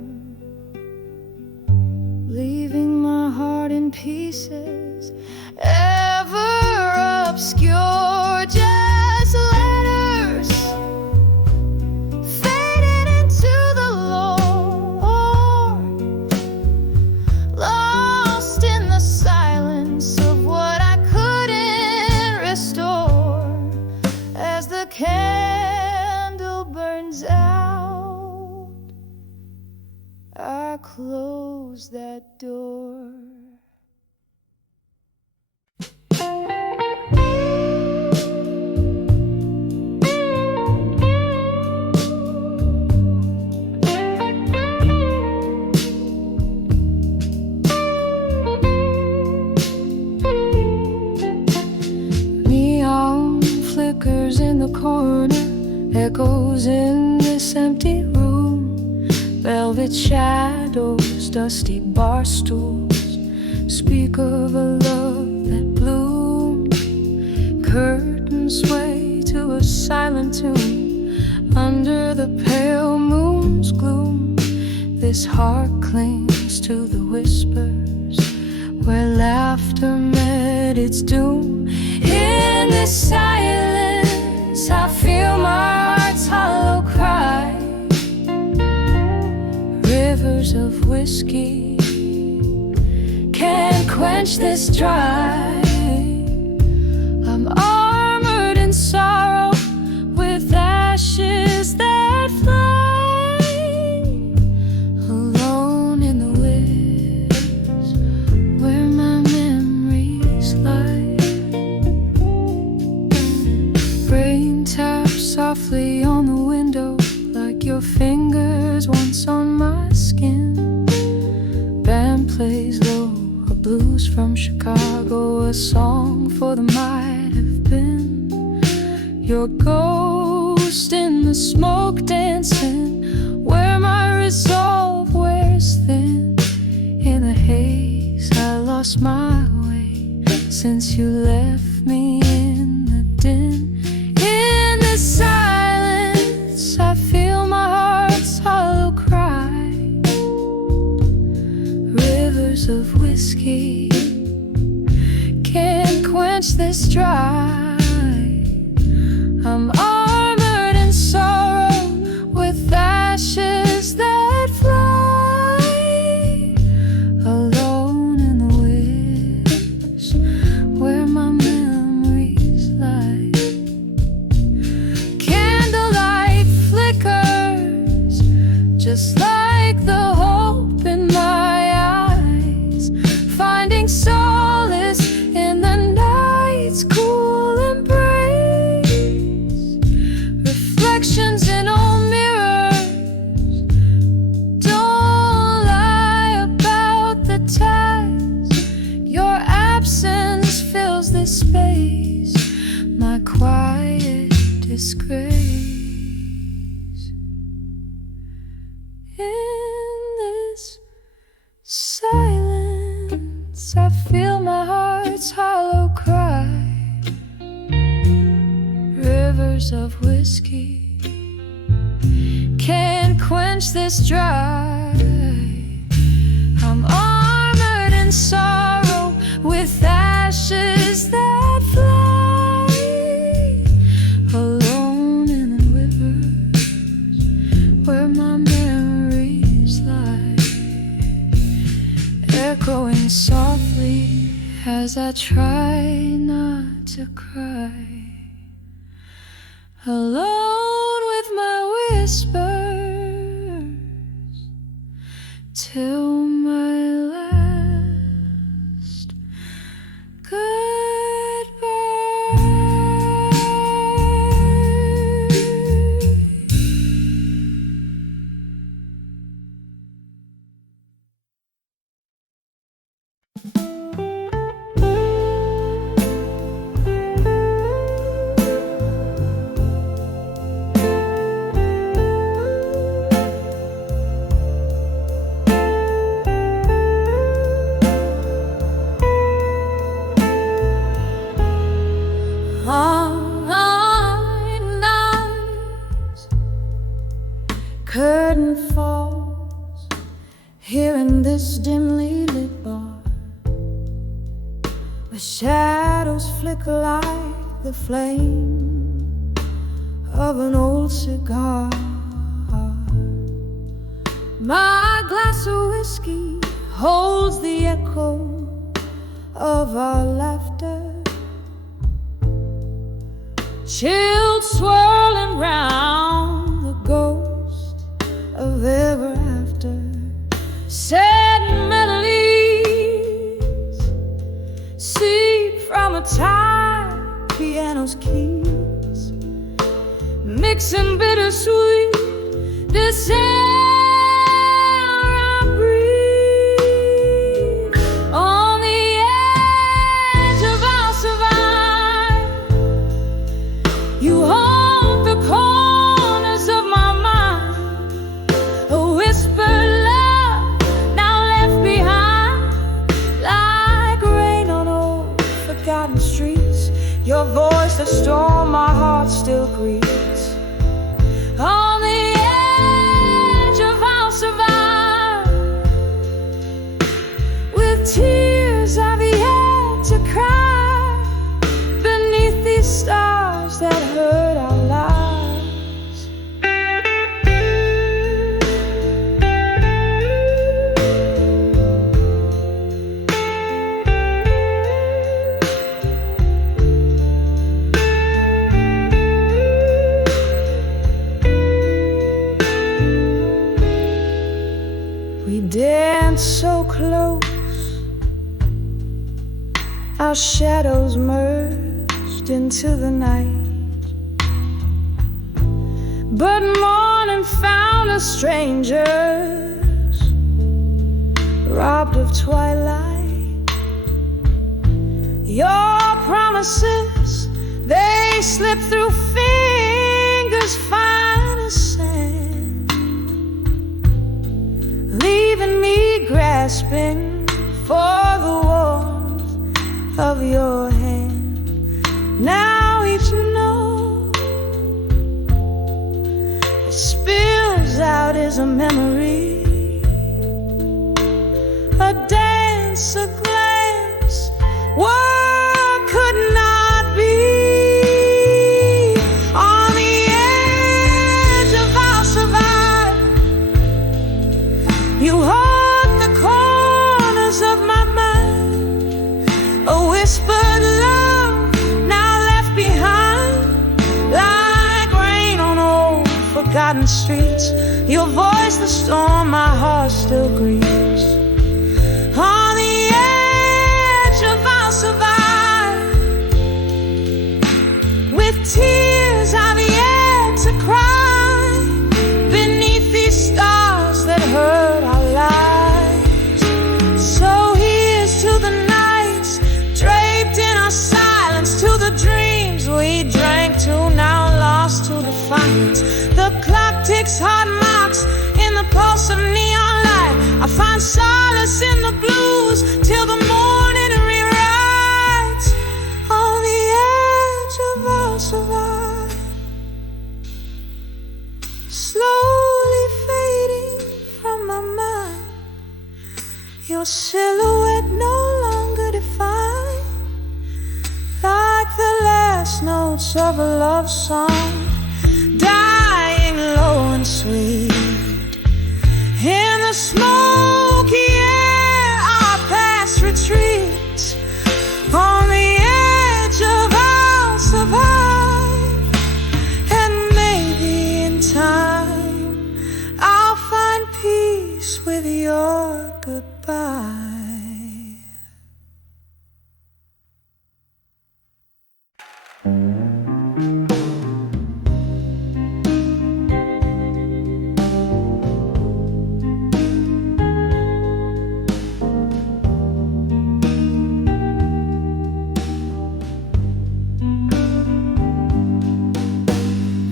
leaving my heart in pieces, ever obscure. Just letters fading into the Lord, lost in the silence of what I couldn't restore. As the candle burns out, I close that door. Neon flickers in the corner, echoes in this empty room. Velvet shadows, dusty bar stools, speak of a love that bloomed. Curtains sway to a silent tune under the pale moon's gloom. This heart clings to the whispers where laughter met its doom. In this silence I feel my heart's hollow cry. River whiskey can't quench this dry. I'm armored in sorrow with ashes that fly, alone in the woods where my memories lie. Rain taps softly on the window like your fingers once on my skin. Band plays low, a blues from Chicago, a song for the might have been. Your ghost in the smoke dancing where my resolve wears thin. In the haze I lost my way since you left me in the din. In the silence I feel my heart's hollow cry. Rivers of whiskey can't quench this dry. I'm armored in sorrow with ashes that fly, alone in the woods where my memories lie. Candlelight flickers just like the hope in my eyes, finding solace in the night's cool embrace. Reflections in old mirrors don't lie about the task. Your absence fills this space, my quiet disgrace. In this silence I feel my heart's hollow cry. Rivers of whiskey can't quench this dry. I'm armored in sorrow with ashes that fly, alone in the rivers where my memories lie, echoing softly as I try not to cry. Alone with my whispers till my last curtain falls here in this dimly lit bar, where shadows flicker like the flame of an old cigar. My glass of whiskey holds the echo of our laughter, chilled swirling round the ghost of ever after. Sad melodies seep from a tired piano's keys, mixing bittersweet descent. Your voice, the storm my heart still greets. On the edge of I'll survive, with tears I've yet to cry, beneath these stars that hurt our lives. our shadows merged into the night. But morning found us strangers, robbed of twilight. Your promises, they slip through fingers fine as sand, leaving me grasping for the warmth of your hand. Now each note that spills out is a memory, a dance, a glance, what could not be. On the edge of our survival, you hold the corners of my mind, a whispered love now left behind, like rain on old forgotten streets. Your voice, the storm my heart still grieves. On the edge of our survival, with tears I've yet to cry, beneath these stars that hurt our lives. So here's to the nights draped in our silence, to the dreams we drank to, now lost to defiance. The clock ticks hard marks in the pulse of neon light. I find solace in the blues till the morning rewrites. On the edge of our survival, slowly fading from my mind, your silhouette no longer defined, like the last notes of a love song, dying low and sweet. In the smoky air, our past retreats. On the edge of our survival, and maybe in time I'll find peace with your goodbye.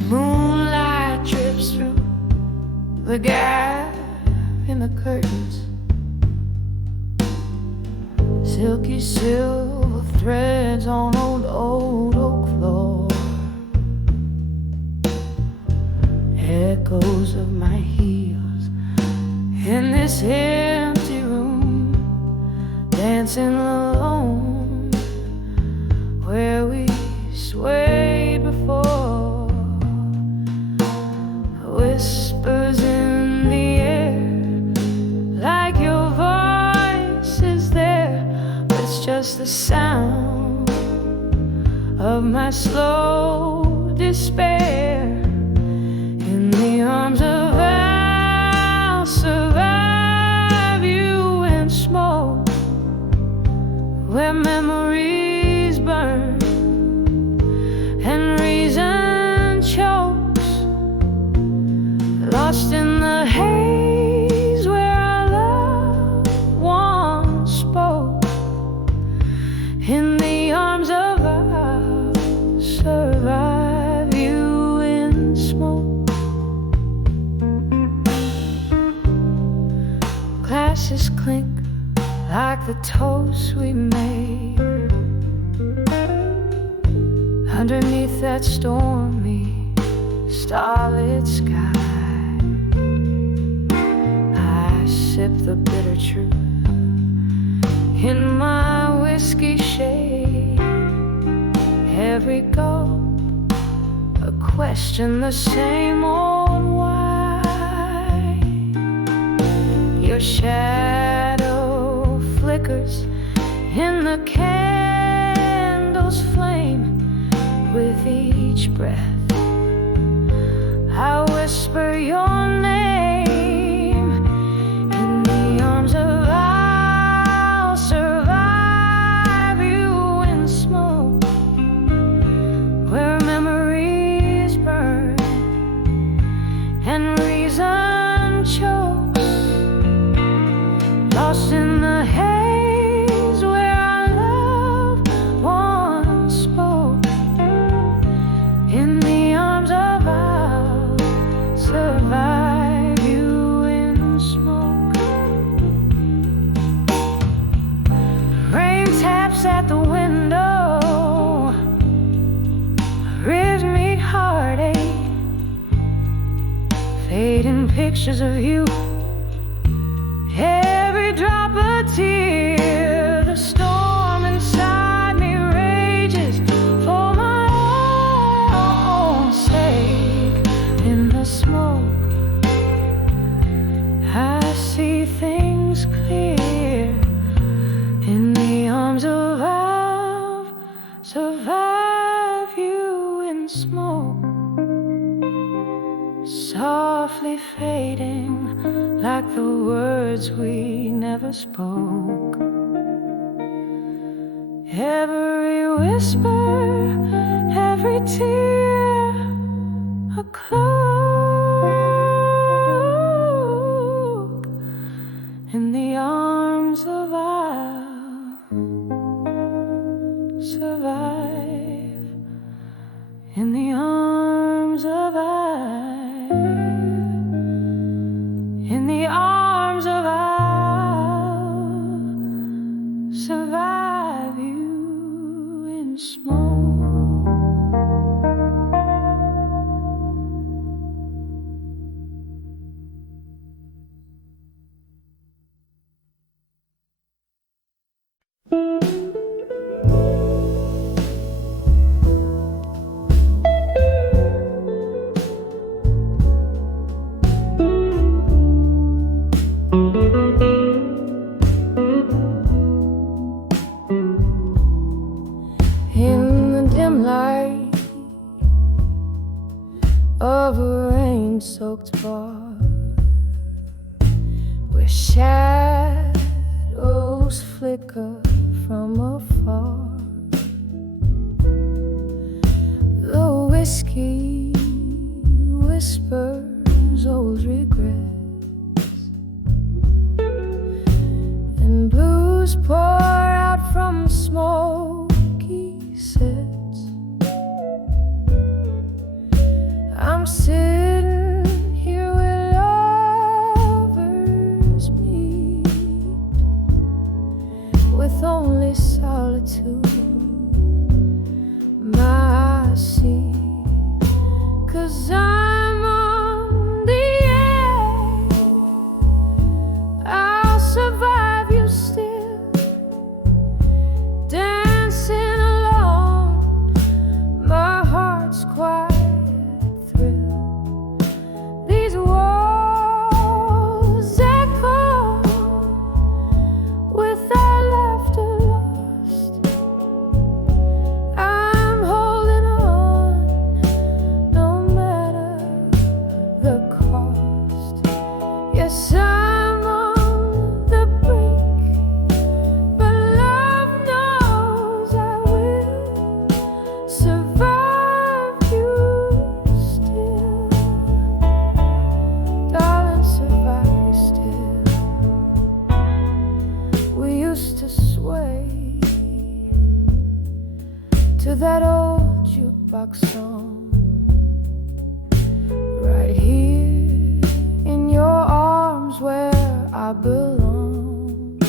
Moonlight drips through the gap in the curtains, silky silver threads on old oak floor, echoes of my heels in this empty room, dancing alone where we swayed before. Whispers in the air, like your voice is there, but it's just the sound of my slow despair. In the arms of I'll survive you and smoke, where memories burn and reason chokes, lost in the haze where our love once spoke. In the arms of I'll survive you in smoke. Glasses clink like the toast we made underneath that stormy starlit sky. I sip the bitter truth in my whiskey shade, every gulp a question, the same old why. Your shadow flickers in the candle's flame with each breath. I whisper your name in the arms of I'll survive you glass at the window gives me heartache. Fading pictures of you, every drop a tear. The storm inside me rages for my own sake. In the smoke I see things clear. In the arms of I'll survive you in smoke, softly fading like the words we never spoke. Every whisper, every tear, a cloak. In the arms of I'll survive. In the arms of in the arms of I'll survive you in smoke. In the dim light of a rain-soaked bar, where shadows flicker from afar, the whiskey whispers old regrets, and blues pour out from smoky sets. I'm sitting here where lovers meet, with only solitude my seat. 'Cause I'm on the edge, I'll survive you still, dancing alone, my heart's quiet thrill. These walls echo with our laughter lost. I'm holding on, no matter the cost. Yes, I'm on the brink, but love knows I will survive you still. Darling, survive you still. We used to sway to that old jukebox song, right here in your arms where I belong.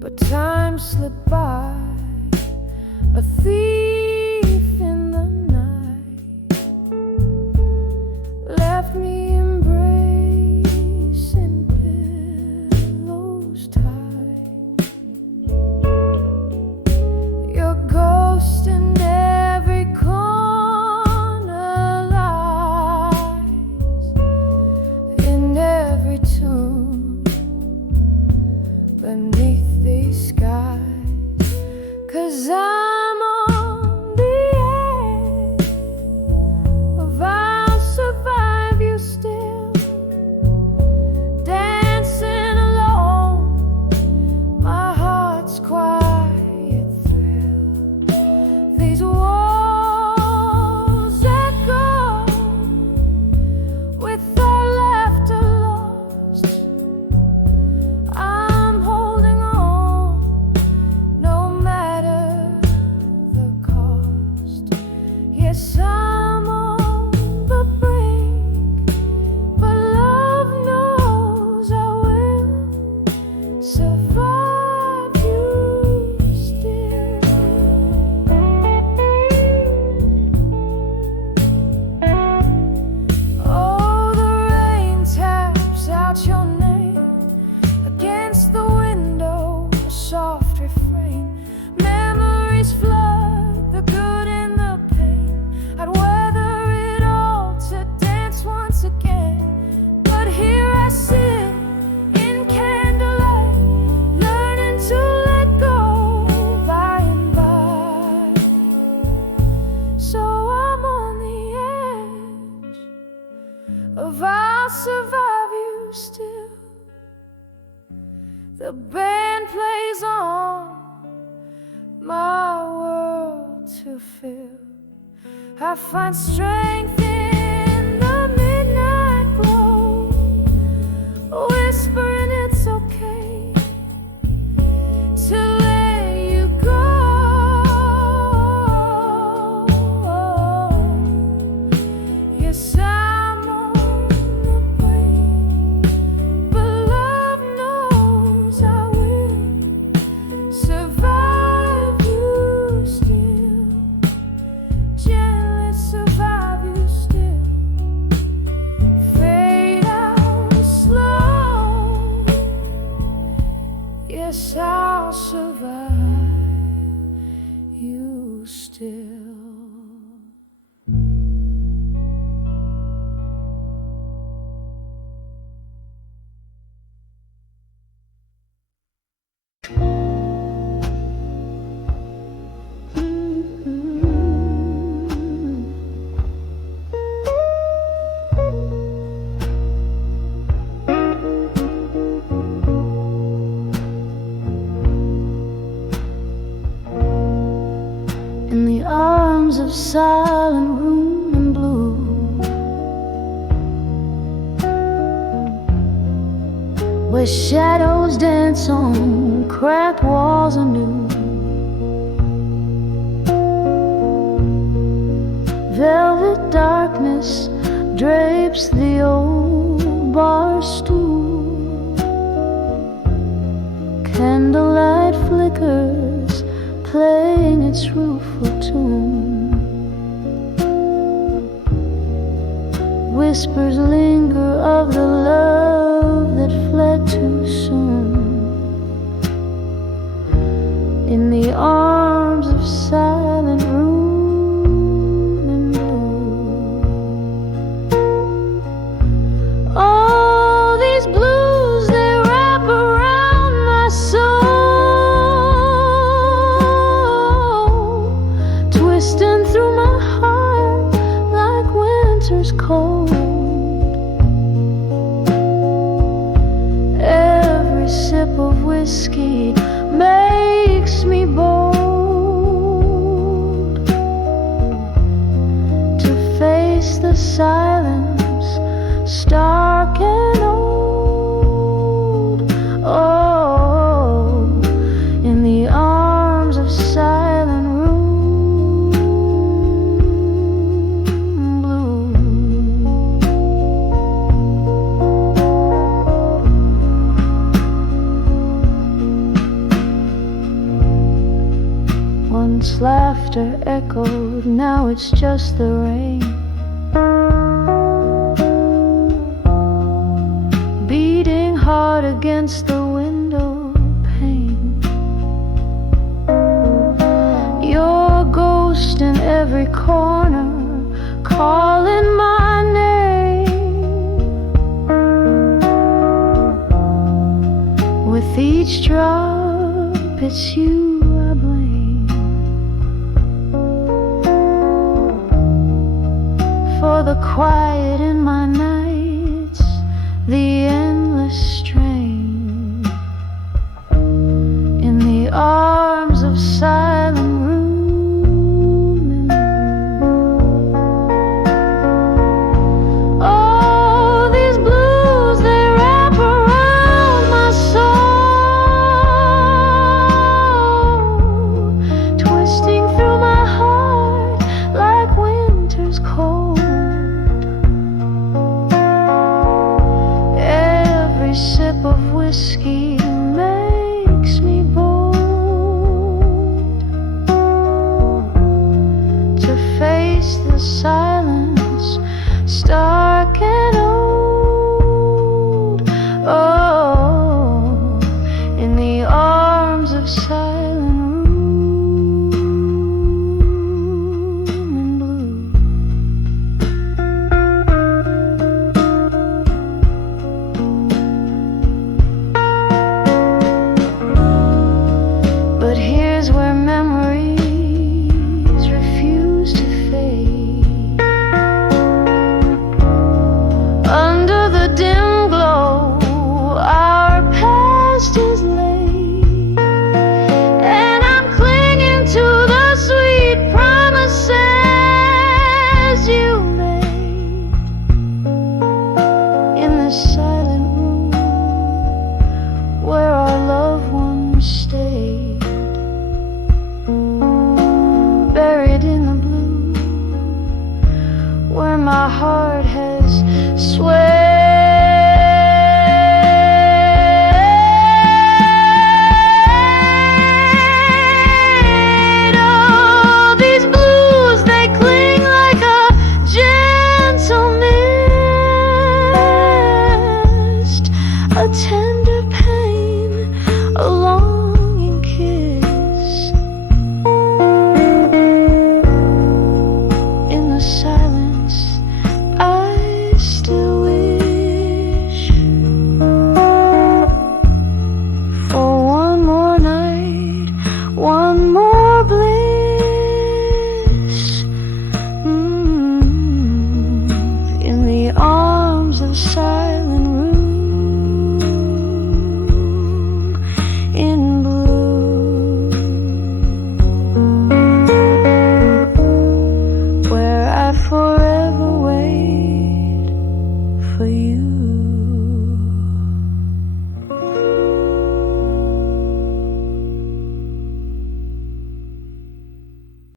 But time slipped by, a thief in the night, left me embracing pillows tight. Your ghost in every corner lies, in every tomb beneath these skies. 'Cause I'm on The band plays on, my world to fill. I find strength in the midnight glow, whispering it's okay to let you go. Yes, I'm on the brink, but love knows I will survive you still. Gently survive you still. Fade out slow. Yes, I'll survive you still. In the arms of silent room and blue, where shadows dance on cracked walls anew, velvet darkness drapes the old bar stool, candlelight flickers playing its rueful tune. Whispers linger of the love that fled too soon. In the arms of silent room and blue, all these blues they wrap around my soul, twisting through my heart like winter's cold. Every sip of whiskey makes me bold to face the silence, stark and old. Oh, in the arms of silent room blue. Once laughter echoed, now it's just the rain, beating hard against the window pane. Your ghost in every corner, calling my name. With each drop, it's you I blame for the quiet in my nights, the endless strain. In the arms of silent room and blue, all these blues they wrap around my soul, twisting through my heart like winter's cold. Every sip of whiskey makes me bold to face the silence, stark and old. Oh, in the arms of silent room and blue. But here's where memories refuse to fade. my heart has